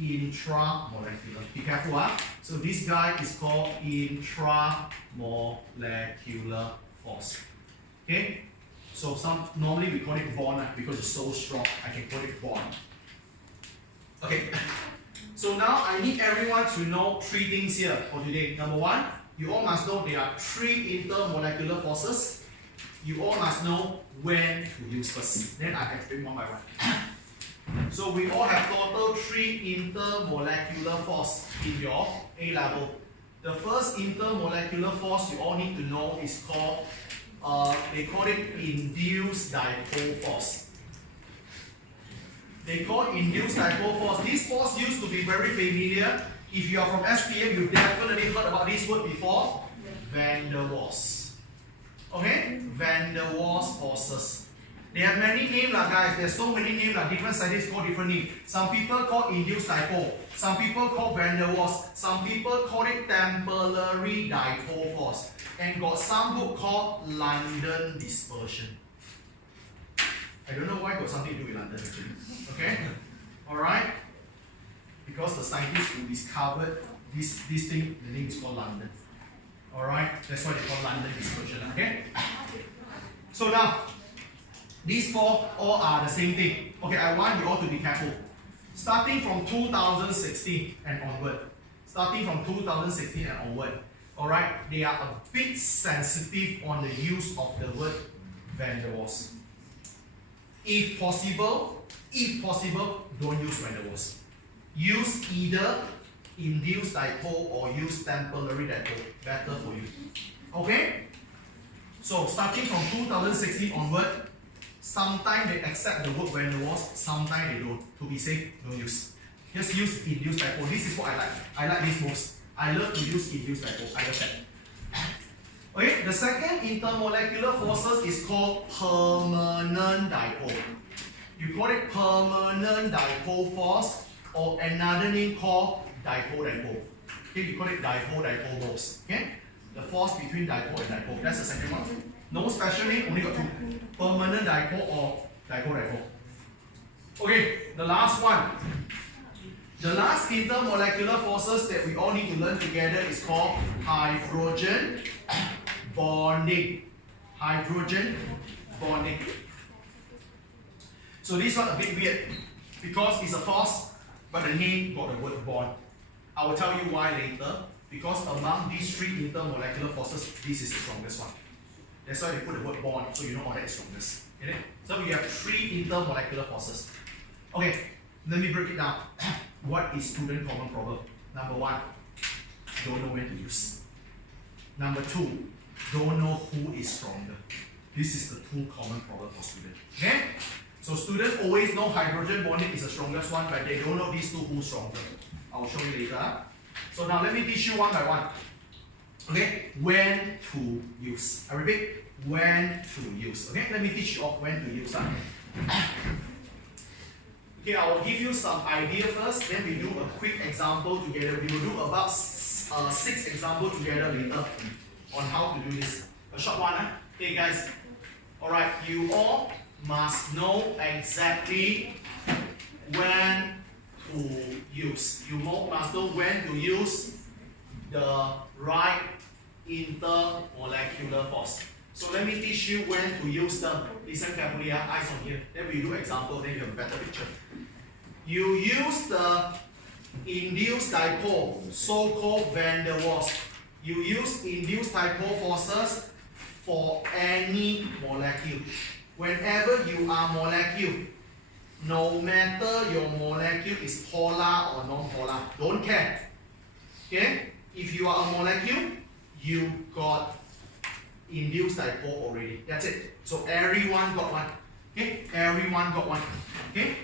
intramolecular. Be careful, huh? So this guy is called intramolecular force. Okay? So normally we call it bond because it's so strong. I can call it bond. Okay. So now I need everyone to know three things here for today. Number one, you all must know there are three intermolecular forces. You all must know when to use first. Then I explain one by one. So we all have total three intermolecular force in your A level. The first intermolecular force you all need to know is called, they call it induced dipole force. They call it induced dipole force. This force used to be very familiar. If you are from SPM, you definitely heard about this word before. Van der Waals. Okay? Van der Waals forces. They have many names, guys. There's so many names. Different scientists call different names. Some people call induced dipole. Some people call Van der Waals. Some people call it temporary dipole force. And got some book called London dispersion. I don't know why got something to do with London actually. Okay? Alright? Because the scientists who discovered this thing, the name is called London. Alright? That's why they call London dispersion. Okay? So now, these four all are the same thing. Okay, I want you all to be careful. Starting from 2016 and onward. Starting from 2016 and onward. Alright, they are a bit sensitive on the use of the word Van der Waals. If possible, don't use Van der Waals. Use either induced dipole or use temporary dipole. Better for you. Okay? So starting from 2016 onward, sometimes they accept the word Van der Waals, sometimes they don't. To be safe, don't use. Just use induced dipole. This is what I like. I like this most. I love to use induced dipole. I love that. Okay, the second intermolecular forces is called permanent dipole. You call it permanent dipole force or another name called dipole-dipole. Okay, you call it dipole-dipole force. Okay, the force between dipole and dipole. That's the second one. No special name, only got two. Permanent dipole or dipole-dipole. Okay, the last one. The last intermolecular forces that we all need to learn together is called hydrogen bonding. Hydrogen bonding. So this one a bit weird because it's a force, but the name got the word bond. I will tell you why later. Because among these three intermolecular forces, this is the strongest one. That's why they put the word bond, so you know all that is strongest. Get it? So we have three intermolecular forces. Okay, let me break it down. What is student common problem? Number one, don't know when to use. Number two, don't know who is stronger. This is the two common problem for students. Okay? So students always know hydrogen bonding is the strongest one, but they don't know these two who's stronger. I'll show you later. So now let me teach you one by one. Okay? When to use. I repeat, when to use. Okay? Let me teach you all when to use. Okay, I will give you some idea first, then we do a quick example together. We will do about 6 examples together later on how to do this. A short one, Okay guys, alright, you all must know exactly when to use. You must know when to use the right intermolecular force. So let me teach you when to use them. Listen carefully, eyes on here. Then we do example, then you have a better picture. You use the induced dipole, so-called Van der Waals. You use induced dipole forces for any molecule. Whenever you are molecule, no matter your molecule is polar or non-polar, don't care. Okay? If you are a molecule, you got induced dipole already. That's it. So everyone got one. Okay? Everyone got one. Okay?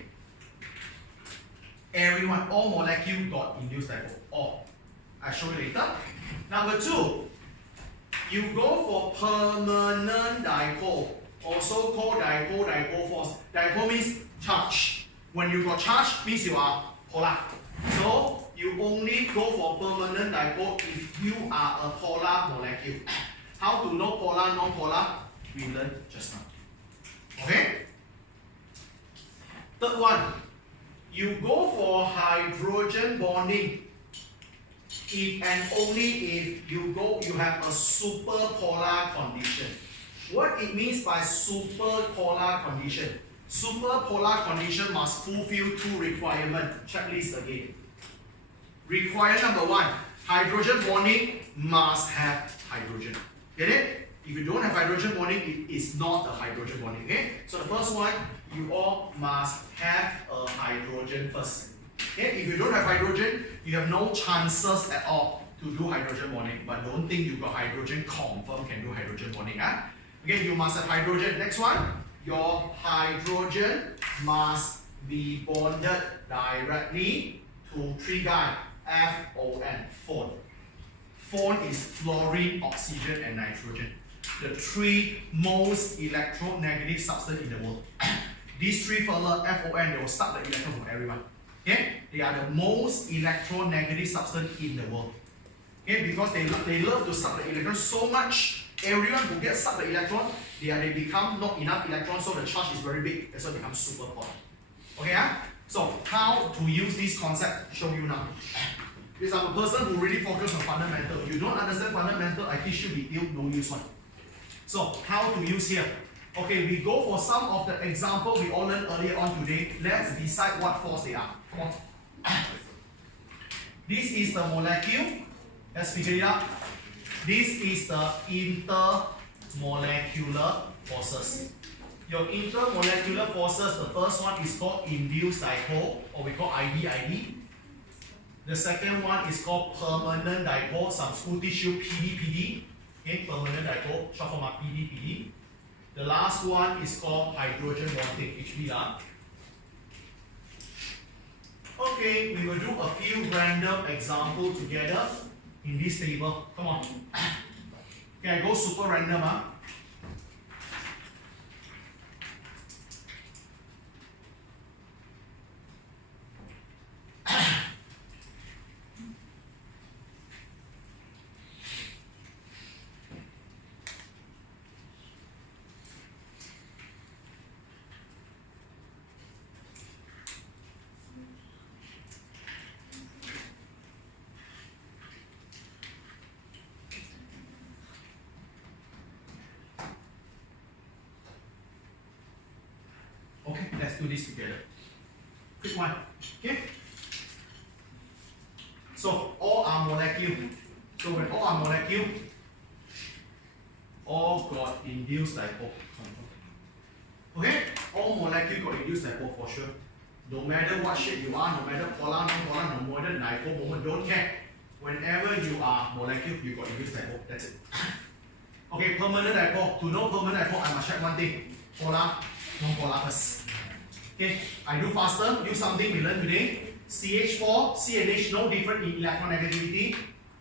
Everyone, all molecule got induced dipole. All. I'll show you later. Number 2, you go for permanent dipole, also called dipole-dipole force. Dipole means charge. When you got charge, means you are polar. So you only go for permanent dipole if you are a polar molecule. How to know polar, non-polar? We learned just now. Okay? Third one, you go for hydrogen bonding if and only if you have a superpolar condition. What it means by superpolar condition? Superpolar condition must fulfill 2 requirements. Checklist again. Requirement number 1, hydrogen bonding must have hydrogen. Get it? If you don't have hydrogen bonding, it is not a hydrogen bonding. Okay? So the first one, you all must have a hydrogen first. Okay? If you don't have hydrogen, you have no chances at all to do hydrogen bonding. But don't think you got hydrogen, confirm can do hydrogen bonding. Huh? Again, you must have hydrogen. Next one, your hydrogen must be bonded directly to 3 guys. FON, phone. Phone is fluorine, oxygen, and nitrogen. The 3 most electronegative substance in the world. These 3 fellow, FON, they will suck the electron from everyone. Okay? They are the most electronegative substance in the world. Okay? Because they love to suck the electron so much. Everyone who gets sucked the electron, they become not enough electrons, so the charge is very big. That's why they become super hot. Okay? So how to use this concept? Show you now. Because I'm a person who really focus on fundamental. If you don't understand fundamental, I teach you detail, no use one. So how to use here? Okay, we go for some of the example we all learned earlier on today. Let's decide what force they are. Come on. This is the molecule. Let's figure it out. This is the intermolecular forces. Your intermolecular forces, the first one is called induced dipole, or we call ID. The second one is called permanent dipole, some school teach you PD. Okay, permanent dipole, short form of PD. The last one is called hydrogen bonding, HB. Okay, we will do a few random examples together in this table. Come on. Okay, I go super random. Okay, let's do this together. Quick one. Okay? So all are molecule. So when all are molecule, all got induced dipole. Okay? All molecule got induced dipole for sure. No matter what shape you are, no matter polar, non-polar, no more than dipole moment, don't care. Whenever you are molecule, you got induced dipole. That's it. Okay, permanent dipole. To know permanent dipole, I must check one thing. Polar, non-polar first. Okay, I do faster. Do something we learned today. CH4, CNH, no different in electronegativity.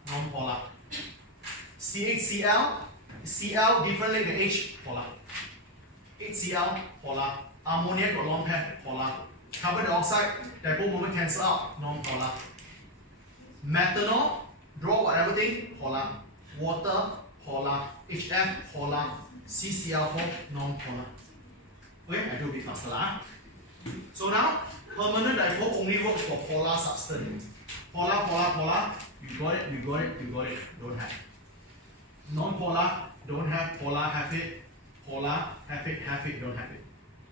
Non-polar. CHCl, Cl different like the H, polar. HCl, polar. Ammonia got long pair, polar. Carbon dioxide, dipole moment cancel out, non-polar. Methanol, draw whatever thing, polar. Water, polar. HF, polar. CCl4, non-polar. Okay, I do a bit faster lah. So now, permanent dipole only works for polar substance. Polar. You got it. Don't have. Non-polar, don't have. Polar, have it. Polar, have it, don't have it.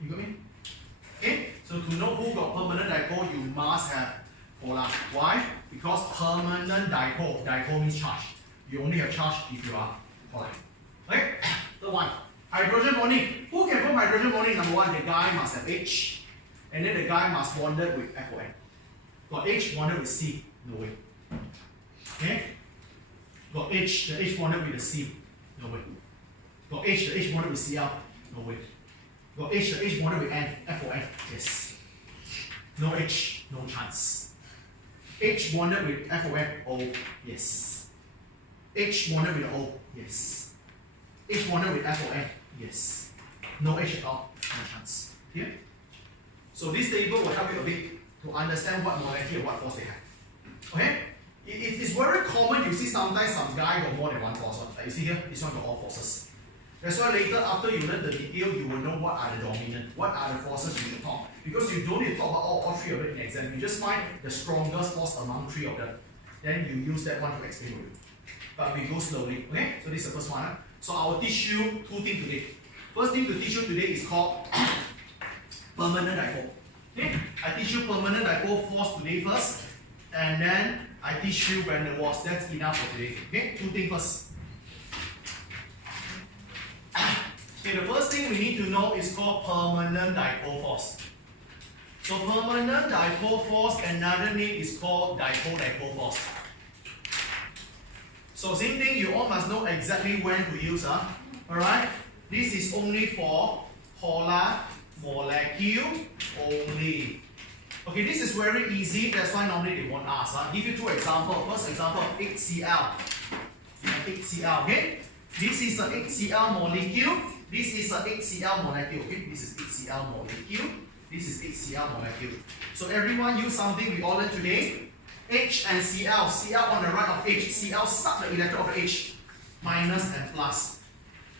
You got me? Okay? So to know who got permanent dipole, you must have polar. Why? Because permanent dipole means charge. You only have charge if you are polar. Okay? Third one. Hydrogen bonding. Who can form hydrogen bonding? Number 1, the guy must have H. And then the guy must bonded with FON. Got H bonded with C. No way. Okay? Got H, the H bonded with the C. No way. Got H, the H bonded with Cl. No way. Got H, the H bonded with N. FON. Yes. No H, no chance. H bonded with FON. O. Yes. H bonded with O. Yes. H bonded with FON. Yes. No H at all. No chance. Here. So this table will help you a bit to understand what molecule and what force they have. Okay? It's very common, you see sometimes some guy got more than one force. Like you see here, this one got all forces. That's why later after you learn the detail, you will know what are the dominant, what are the forces you need to talk. Because you don't need to talk about all 3 of it in the exam. You just find the strongest force among 3 of them. Then you use that one to explain to you. But we go slowly. Okay? So this is the first one. So I will teach you 2 things today. First thing to teach you today is called permanent dipole. Okay? I teach you permanent dipole force today first, and then I teach you van der Waals. That's enough for today. Okay, two things first. Okay, the first thing we need to know is called permanent dipole force. So permanent dipole force, another name is called dipole force. So same thing, you all must know exactly when to use. Alright, this is only for polar molecule only. Okay, this is very easy, that's why normally they won't ask. Give you two examples. First example, HCl. HCl, okay? This is a HCl molecule. This is a HCl molecule. Okay, this is HCl molecule. This is HCl molecule. So everyone use something we all learned today. H and Cl. Cl on the right of H. Cl suck the electron of H. Minus and plus.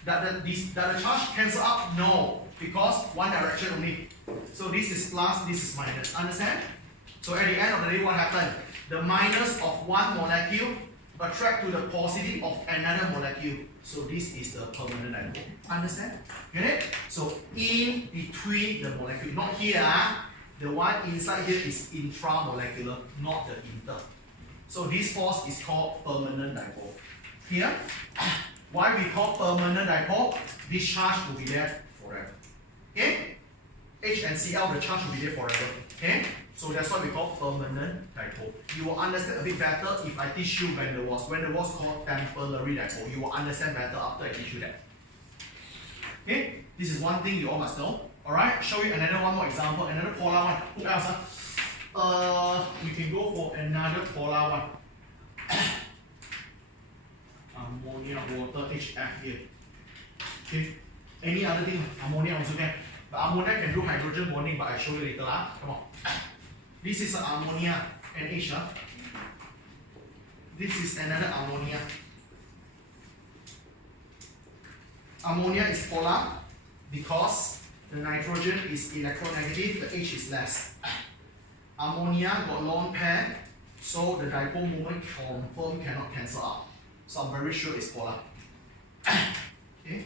That the charge cancel out? No. Because one direction only. So this is plus, this is minus. Understand? So at the end of the day, what happened? The minus of one molecule attract to the positive of another molecule. So this is the permanent dipole. Understand? Get it? So in between the molecule, not here. The one inside here is intramolecular, not the inter. So this force is called permanent dipole. Here, why we call permanent dipole? This charge will be there forever. Okay? H and Cl, the charge will be there forever. Okay? So that's why we call permanent dipole. You will understand a bit better if I teach you van der Waals. Van der Waals called temporary dipole. You will understand better after I teach you that. Okay? This is one thing you all must know. Alright, show you another one more example, another polar one. Who else? We can go for another polar one. Ammonia, water, HF here. Okay. Any other thing? Ammonia also can. But ammonia can do hydrogen bonding, but I show you later. Come on. This is ammonia and H. This is another ammonia. Ammonia is polar because the nitrogen is electronegative, the H is less. Ammonia got lone pair, so the dipole moment confirm cannot cancel out. So I'm very sure it's polar. Okay.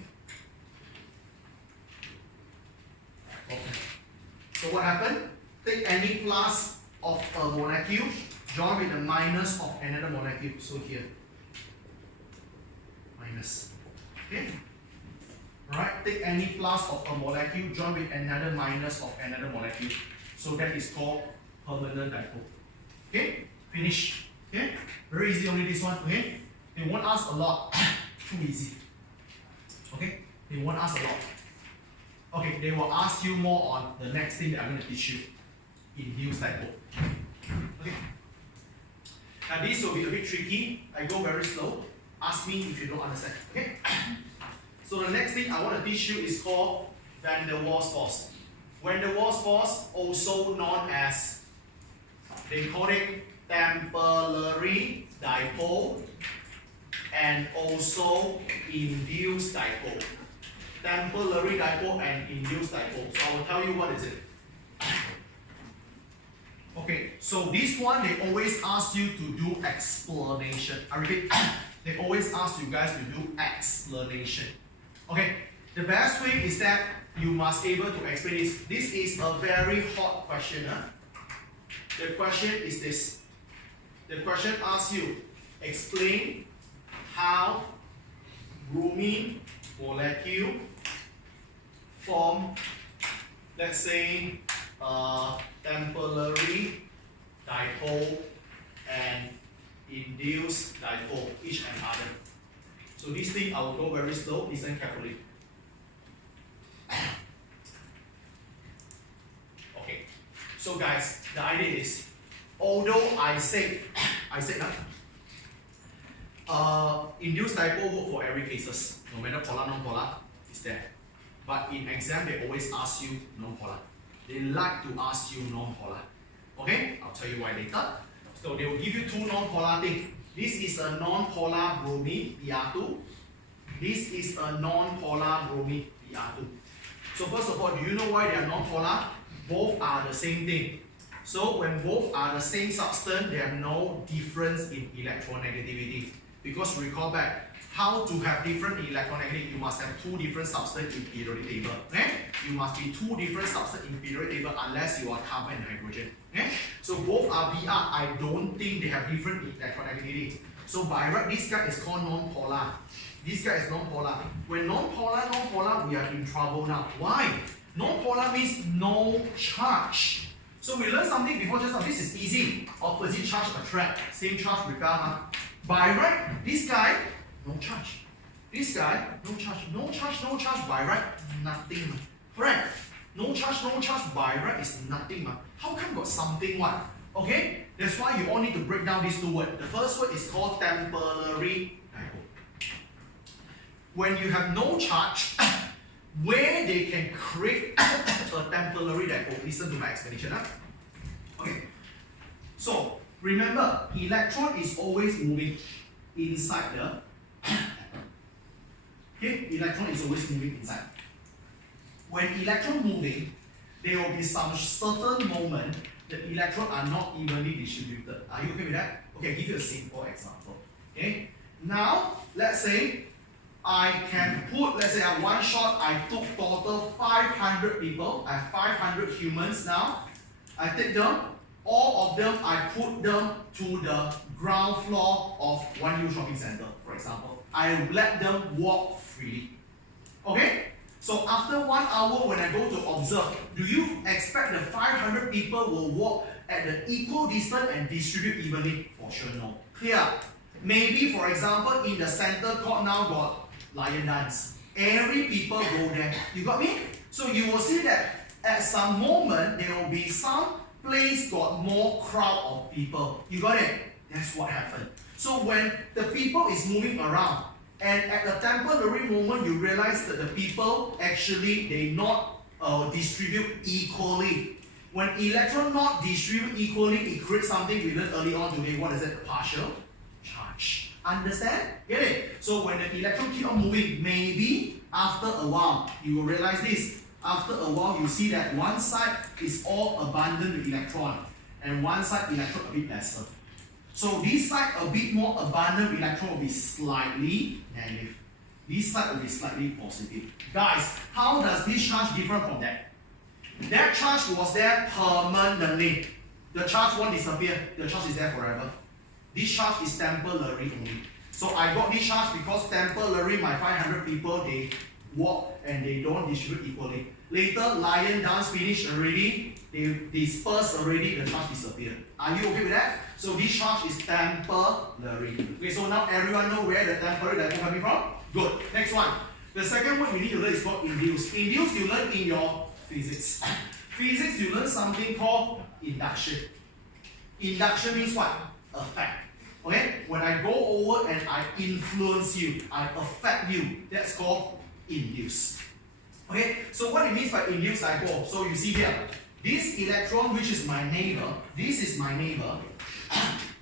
So what happened? Take any plus of a molecule, join with the minus of another molecule. So here, minus. Okay. Right? Take any plus of a molecule, join with another minus of another molecule. So that is called permanent dipole. Okay? Finish. Okay? Very easy, only this one. Okay? They won't ask a lot. Too easy. Okay? They won't ask a lot. Okay, they will ask you more on the next thing that I'm going to teach you. Induced dipole. Okay? Now this will be a bit tricky. I go very slow. Ask me if you don't understand. Okay? So the next thing I want to teach you is called van der Waals force. Van der Waals force, also known as, they call it temporary dipole and also induced dipole. Temporary dipole and induced dipole. So I will tell you what is it. Okay, so this one they always ask you to do explanation. I repeat, they always ask you guys to do explanation. Okay, the best way is that you must be able to explain this. This is a very hot question. The question is this. The question asks you, explain how bromine molecule form, let's say, temporary dipole and induced dipole, each and other. So this thing I will go very slow, listen carefully. Okay, so guys, the idea is, although I said induced dipole work for every cases, no matter polar, non-polar, is there. But in exam, they always ask you non-polar. They like to ask you non-polar. Okay, I'll tell you why later. So they will give you two non-polar things. This is a non-polar bromine, Br2. This is a non-polar bromine, Br2. So first of all, do you know why they are non-polar? Both are the same thing. So when both are the same substance, there are no difference in electronegativity. Because recall back, how to have different electronegativity, you must have two different substances in periodic table. Okay? You must be two different substances in periodic table unless you are carbon and hydrogen. Okay? So both are Br. I don't think they have different electronegativity. So by right, this guy is called non-polar. This guy is non-polar. When non-polar, we are in trouble now. Why? Non-polar means no charge. So we learned something before just now. This is easy. Opposite charge attract, same charge repel. By right, this guy, no charge. This guy, no charge. No charge, no charge. By right, nothing. Correct? No charge by right is nothing. How come got something one? Okay? That's why you all need to break down these two words. The first word is called temporary dipole. When you have no charge, where they can create a temporary dipole. Listen to my explanation. Okay. So, remember, electron is always moving inside the okay? Electron is always moving inside. When electron moving, there will be some certain moment the electrons are not evenly distributed. Are you okay with that? Okay, give you a simple example. Okay. Now, let's say I can put, let's say at one shot, I took total 500 people. I have 500 humans now. I take them, all of them, I put them to the ground floor of one new shopping center, for example. I let them walk freely. Okay? So after 1 hour, when I go to observe, do you expect the 500 people will walk at the equal distance and distribute evenly? For sure, no. Clear? Maybe, for example, in the center court now got lion dance. Every people go there. You got me? So you will see that at some moment, there will be some place got more crowd of people. You got it? That's what happened. So when the people is moving around, and at the temporary moment, you realize that the people actually, they not distribute equally. When electron not distribute equally, it creates something we learned early on today. What is it? Partial charge. Understand? Get it? So when the electron keep on moving, maybe after a while, you will realize this. After a while, you see that one side is all abundant with electron, and one side electron a bit lesser. So this side a bit more abundant with electron will be slightly negative. This side will be slightly positive. Guys, how does this charge differ from that? That charge was there permanently. The charge won't disappear. The charge is there forever. This charge is temporary only. So I got this charge because temporary my 500 people, they walk and they don't distribute equally. Later, lion dance finished already, they disperse already, the charge disappeared. Are you okay with that? So this charge is temporary. Okay, so now everyone know where the temporary dipole coming from? Good. Next one. The second word we need to learn is called induced. Induced you learn in your physics. Physics you learn something called induction. Induction means what? Effect. Okay? When I go over and I influence you, I affect you, that's called induced. Okay, so what it means by induced dipole, so you see here, this electron which is my neighbor, this is my neighbor,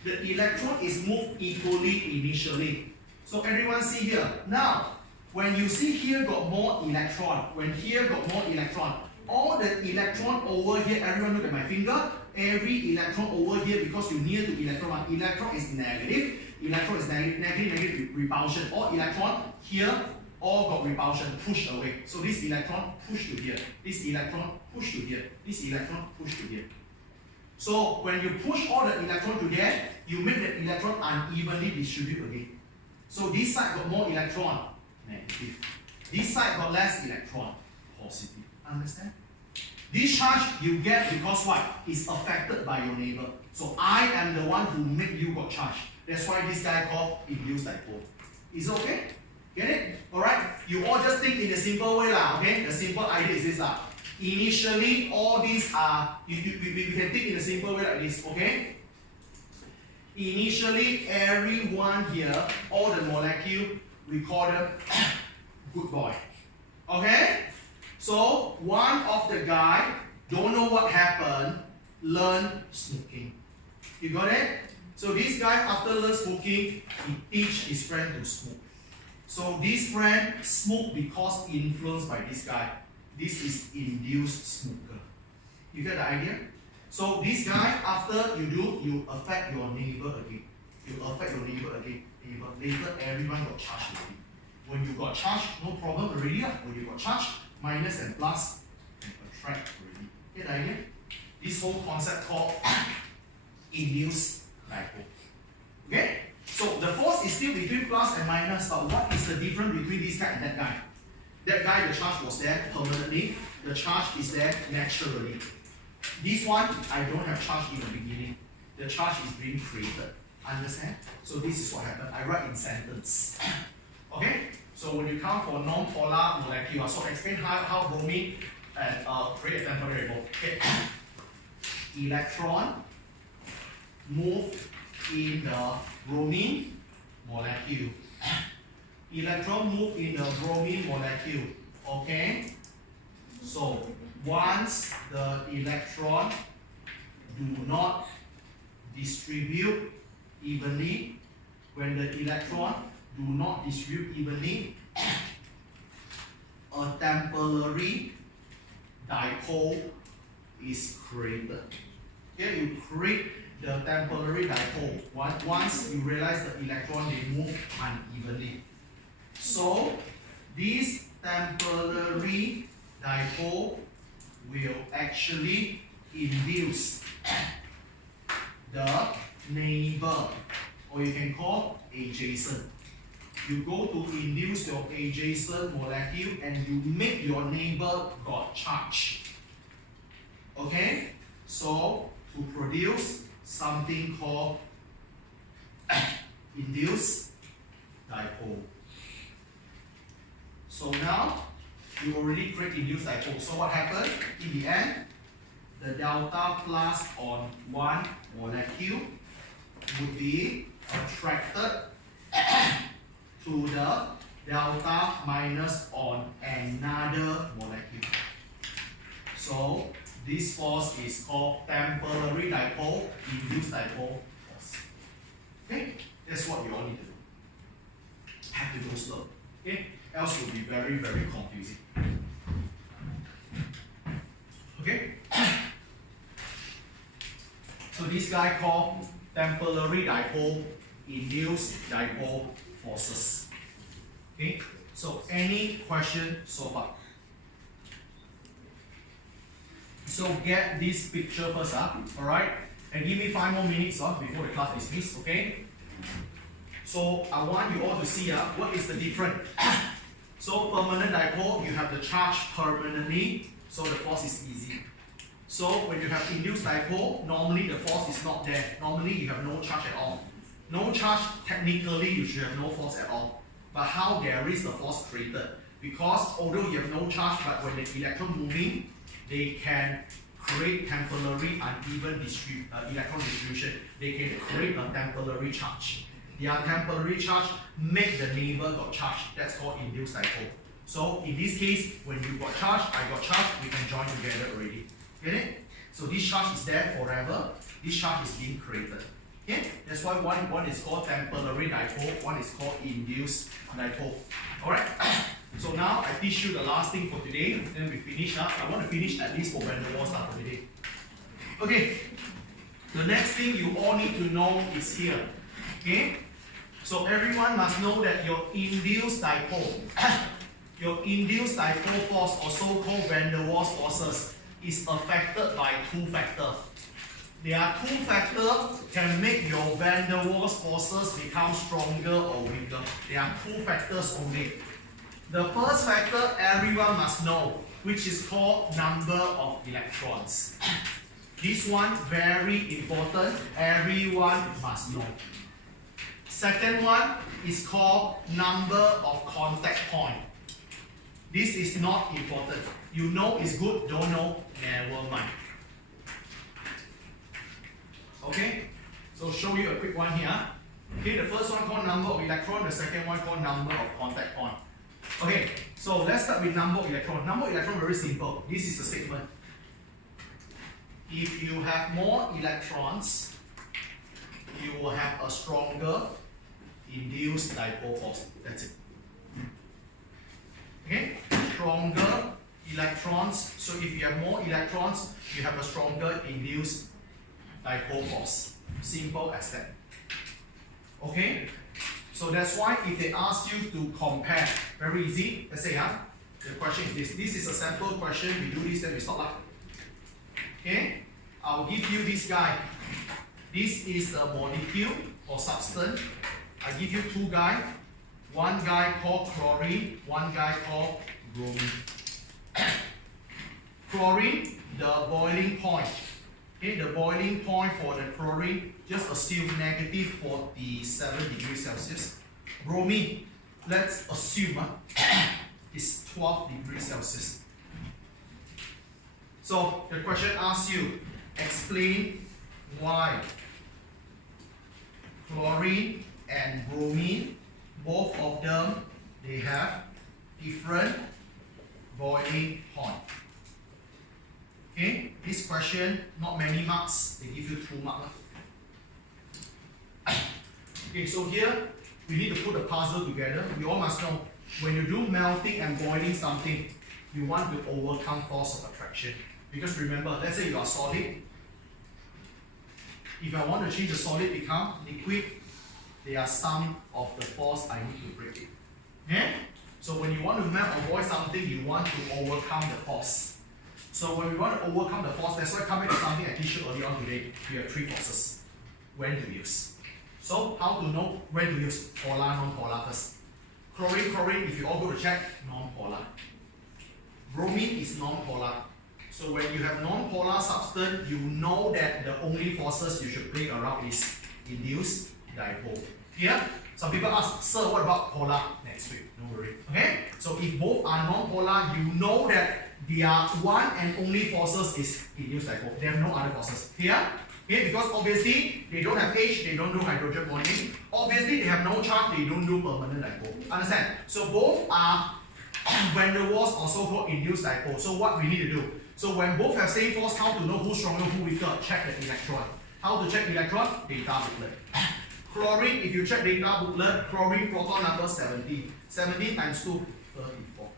the electron is moved equally initially. So everyone see here, now when you see here got more electron, when here got more electron, all the electron over here, everyone look at my finger, every electron over here, because you're near to electron, electron is negative, electron is negative repulsion, all electron here, all got repulsion, pushed away. So this electron pushed to here, this electron pushed to here, this electron pushed to here. So when you push all the electron to there, you make the electron unevenly distribute again. So this side got more electron, negative. This side got less electron, positive. Understand? This charge you get because what? It's affected by your neighbor. So I am the one who make you got charge. That's why this guy called induced dipole. Is it okay? Get it? Alright? You all just think in a simple way lah, okay? The simple idea is this lah. Initially, all these are, we can think in a simple way like this, okay? Initially, everyone here, all the molecule, we call them good boy. Okay? So, one of the guy, don't know what happened, learn smoking. You got it? So this guy, after learn smoking, he teach his friend to smoke. So this friend smoke because influenced by this guy. This is induced smoker. You get the idea? So this guy, after you do, you affect your neighbor again. You affect your neighbor again. Later, everyone got charged already. When you got charged, no problem already. When you got charged, minus and plus, and attract already. Get the idea? This whole concept called induced dipole. Okay? So the force is still between plus and minus, but what is the difference between this guy and that guy? That guy, the charge was there permanently. The charge is there naturally. This one, I don't have charge in the beginning. The charge is being created. Understand? So this is what happened. I write in sentence. Okay? So when you come for non-polar molecule, so explain how bromine and create a temporary variable. Okay. Electron move in the bromine molecule. Electron move in the bromine molecule. Okay? So once the electron do not distribute evenly, when the electron do not distribute evenly, a temporary dipole is created. Here you create the temporary dipole. Once you realize the electron they move unevenly. So this temporary dipole will actually induce the neighbor, or you can call adjacent. You go to induce your adjacent molecule and you make your neighbor got charge. Okay? So to produce something called induced dipole. So now you already create induced dipole. So what happened? In the end, the delta plus on one molecule would be attracted to the delta minus on another molecule. So this force is called temporary dipole, induced dipole force. Okay, that's what you all need to do. Have to go slow. Okay, else it will be very, very confusing. Okay. So this guy called temporary dipole, induced dipole forces. Okay. So any question so far? So get this picture first, alright? And give me 5 more minutes before the class is dismissed, okay? So I want you all to see what is the difference. So permanent dipole, you have the charge permanently, so the force is easy. So when you have induced dipole, normally the force is not there. Normally you have no charge at all. No charge, technically you should have no force at all. But how there is the force created? Because although you have no charge, but when the electron moving, they can create temporary uneven electron distribution. They can create a temporary charge. Their temporary charge make the neighbor got charge. That's called induced dipole. So in this case, when you got charge, I got charge, we can join together already. Get it? So this charge is there forever. This charge is being created. Okay? That's why one is called temporary dipole, one is called induced dipole. Alright? So now I teach you the last thing for today, then we finish up. I want to finish at least for van der Waals for today. Okay. The next thing you all need to know is here. Okay? So everyone must know that your induced dipole, your induced dipole force, or so-called van der Waals forces, is affected by 2 factors. There are 2 factors can make your van der Waals forces become stronger or weaker. There are 2 factors only. The first factor everyone must know, which is called number of electrons. This one very important, everyone must know. Second one is called number of contact point. This is not important. You know is good, don't know, never mind. Okay, so show you a quick one here. Okay, the first one called number of electron, the second one called number of contact point. Okay, so let's start with number of electron. Number of electron very simple. This is the statement. If you have more electrons, you will have a stronger induced dipole force. That's it. Okay, stronger electrons. So if you have more electrons, you have a stronger induced dipole force. Simple as that. Okay, so that's why if they ask you to compare, very easy. Let's say the question is this. This is a sample question. We do this, then we stop. Okay, I'll give you this guy. This is the molecule or substance. I give you two guys. One guy called chlorine, one guy called bromine. Chlorine, the boiling point. Okay, the boiling point for the chlorine, just assume negative 47 degrees Celsius. Bromine, let's assume is 12 degrees Celsius. So the question asks you, explain why chlorine and bromine, both of them, they have different boiling point. Okay, this question, not many marks, they give you 2 marks. Okay, so here, we need to put the puzzle together. We all must know, when you do melting and boiling something, you want to overcome force of attraction. Because remember, let's say you are solid. If I want to change the solid become liquid, there are some of the force I need to break it. Okay? So when you want to melt or boil something, you want to overcome the force. So when we want to overcome the force, that's why coming to something I teach you earlier on today, we have 3 forces. When to use. So how to know when to use polar, non-polar first? Chlorine, if you all go to check, non-polar. Bromine is non-polar. So when you have non-polar substance, you know that the only forces you should play around is induced dipole. Here, some people ask, sir, what about polar? Next week, no worry. Okay? So if both are non-polar, you know that their one and only forces is induced dipole. There are no other forces. Here, okay, because obviously they don't have H, they don't do hydrogen bonding. Obviously they have no charge, they don't do permanent dipole. Understand? So both are van der Waals or so-called induced dipole. So what we need to do? So when both have same force, how to know who's stronger, who weaker? Check the electron. How to check electron? Data booklet. Chlorine, if you check data booklet, chlorine proton number 17. 17 times 2, 34.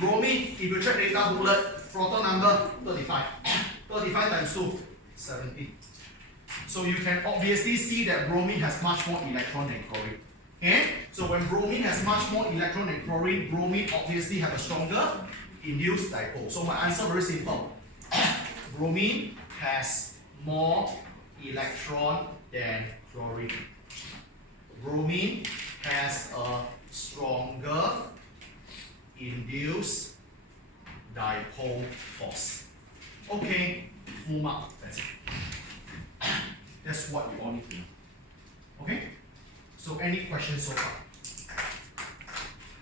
Bromine, if you check data booklet, proton number 35. 35 times 2, 17. So you can obviously see that bromine has much more electron than chlorine. Okay? So when bromine has much more electron than chlorine, bromine obviously have a stronger induced dipole. So my answer very simple. Bromine has more electron than chlorine. Bromine has a stronger induced dipole force. Okay, full mark. That's it. That's what you all need to know. Okay? So any questions so far?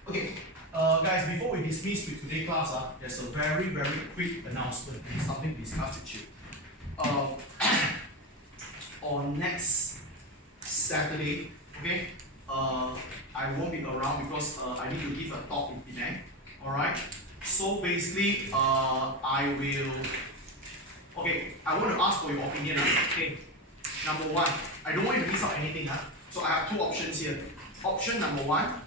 Okay, guys, before we dismiss with today's class, there's a very, very quick announcement. It's something to discuss with you. On next Saturday, okay, I won't be around because I need to give a talk in Penang. Alright? So basically, I will. Okay, I want to ask for your opinion. Okay, number 1, I don't want you to miss out anything. So I have 2 options here. Option number 1,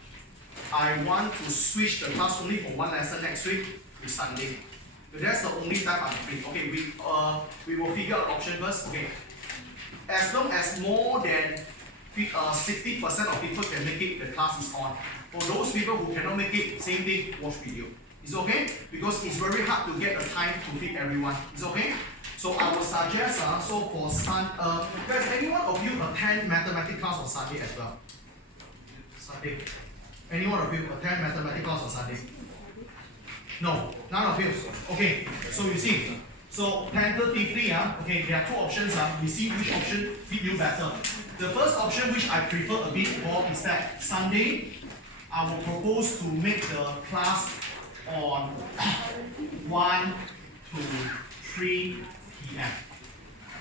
I want to switch the class only for 1 lesson next week to Sunday. So that's the only time I'm free. Okay, we will figure out option first. Okay, as long as more than 60% of people can make it, the class is on. For those people who cannot make it, same thing, watch video. It's okay? Because it's very hard to get the time to fit everyone. It's okay? So I will suggest, so for does anyone of you attend mathematics class on Sunday as well? Sunday. Anyone of you attend mathematics class on Sunday? No, none of you. Okay, so you see, so tentatively, okay, there are 2 options. We see which option fit you better. The first option, which I prefer a bit more, is that Sunday, I will propose to make the class on 1 to 3 p.m.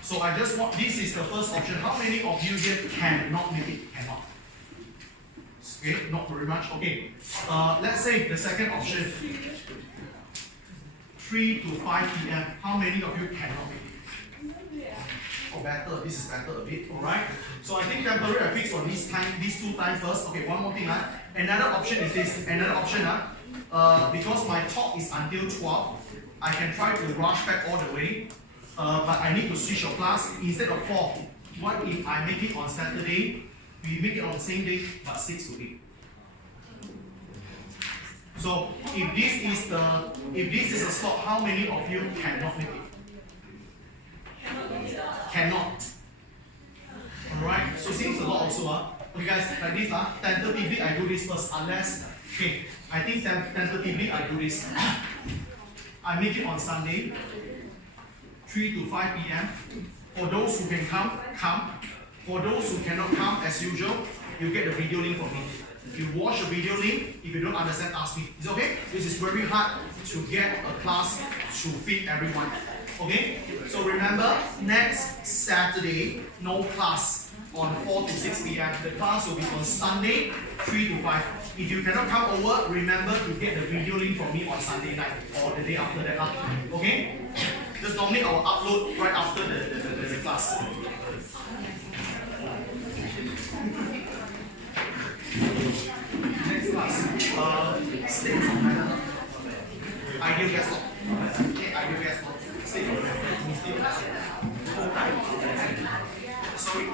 So I just want, this is the first option. How many of you here cannot make it? Cannot. Okay, not very much. Okay, let's say the second option, 3 to 5 p.m. How many of you cannot make it? Oh, better. This is better a bit. Alright. So I think temporary I fix on these 2 times first. Okay, one more thing. Another option is this. Another option. Because my talk is until 12, I can try to rush back all the way. But I need to switch your class. Instead of 4, what if I make it on Saturday? We make it on the same day, but 6 to 8. So if this is a slot, how many of you cannot make it? Cannot. this first, unless, okay, I think tentatively I do this. I make it on Sunday, 3 to 5 p.m. For those who can come, come. For those who cannot come, as usual, you get the video link from me. You watch the video link. If you don't understand, ask me. It's okay? This is very hard to get a class to fit everyone. Okay? So remember, next Saturday, no class on 4 to 6 p.m. The class will be on Sunday, 3 to 5. If you cannot come over, remember to get the video link from me on Sunday night or the day after that. Okay? Just normally I will upload right after the class. Next class. State of matter. Ideal gas law. Okay, ideal gas law. State of matter. Sorry.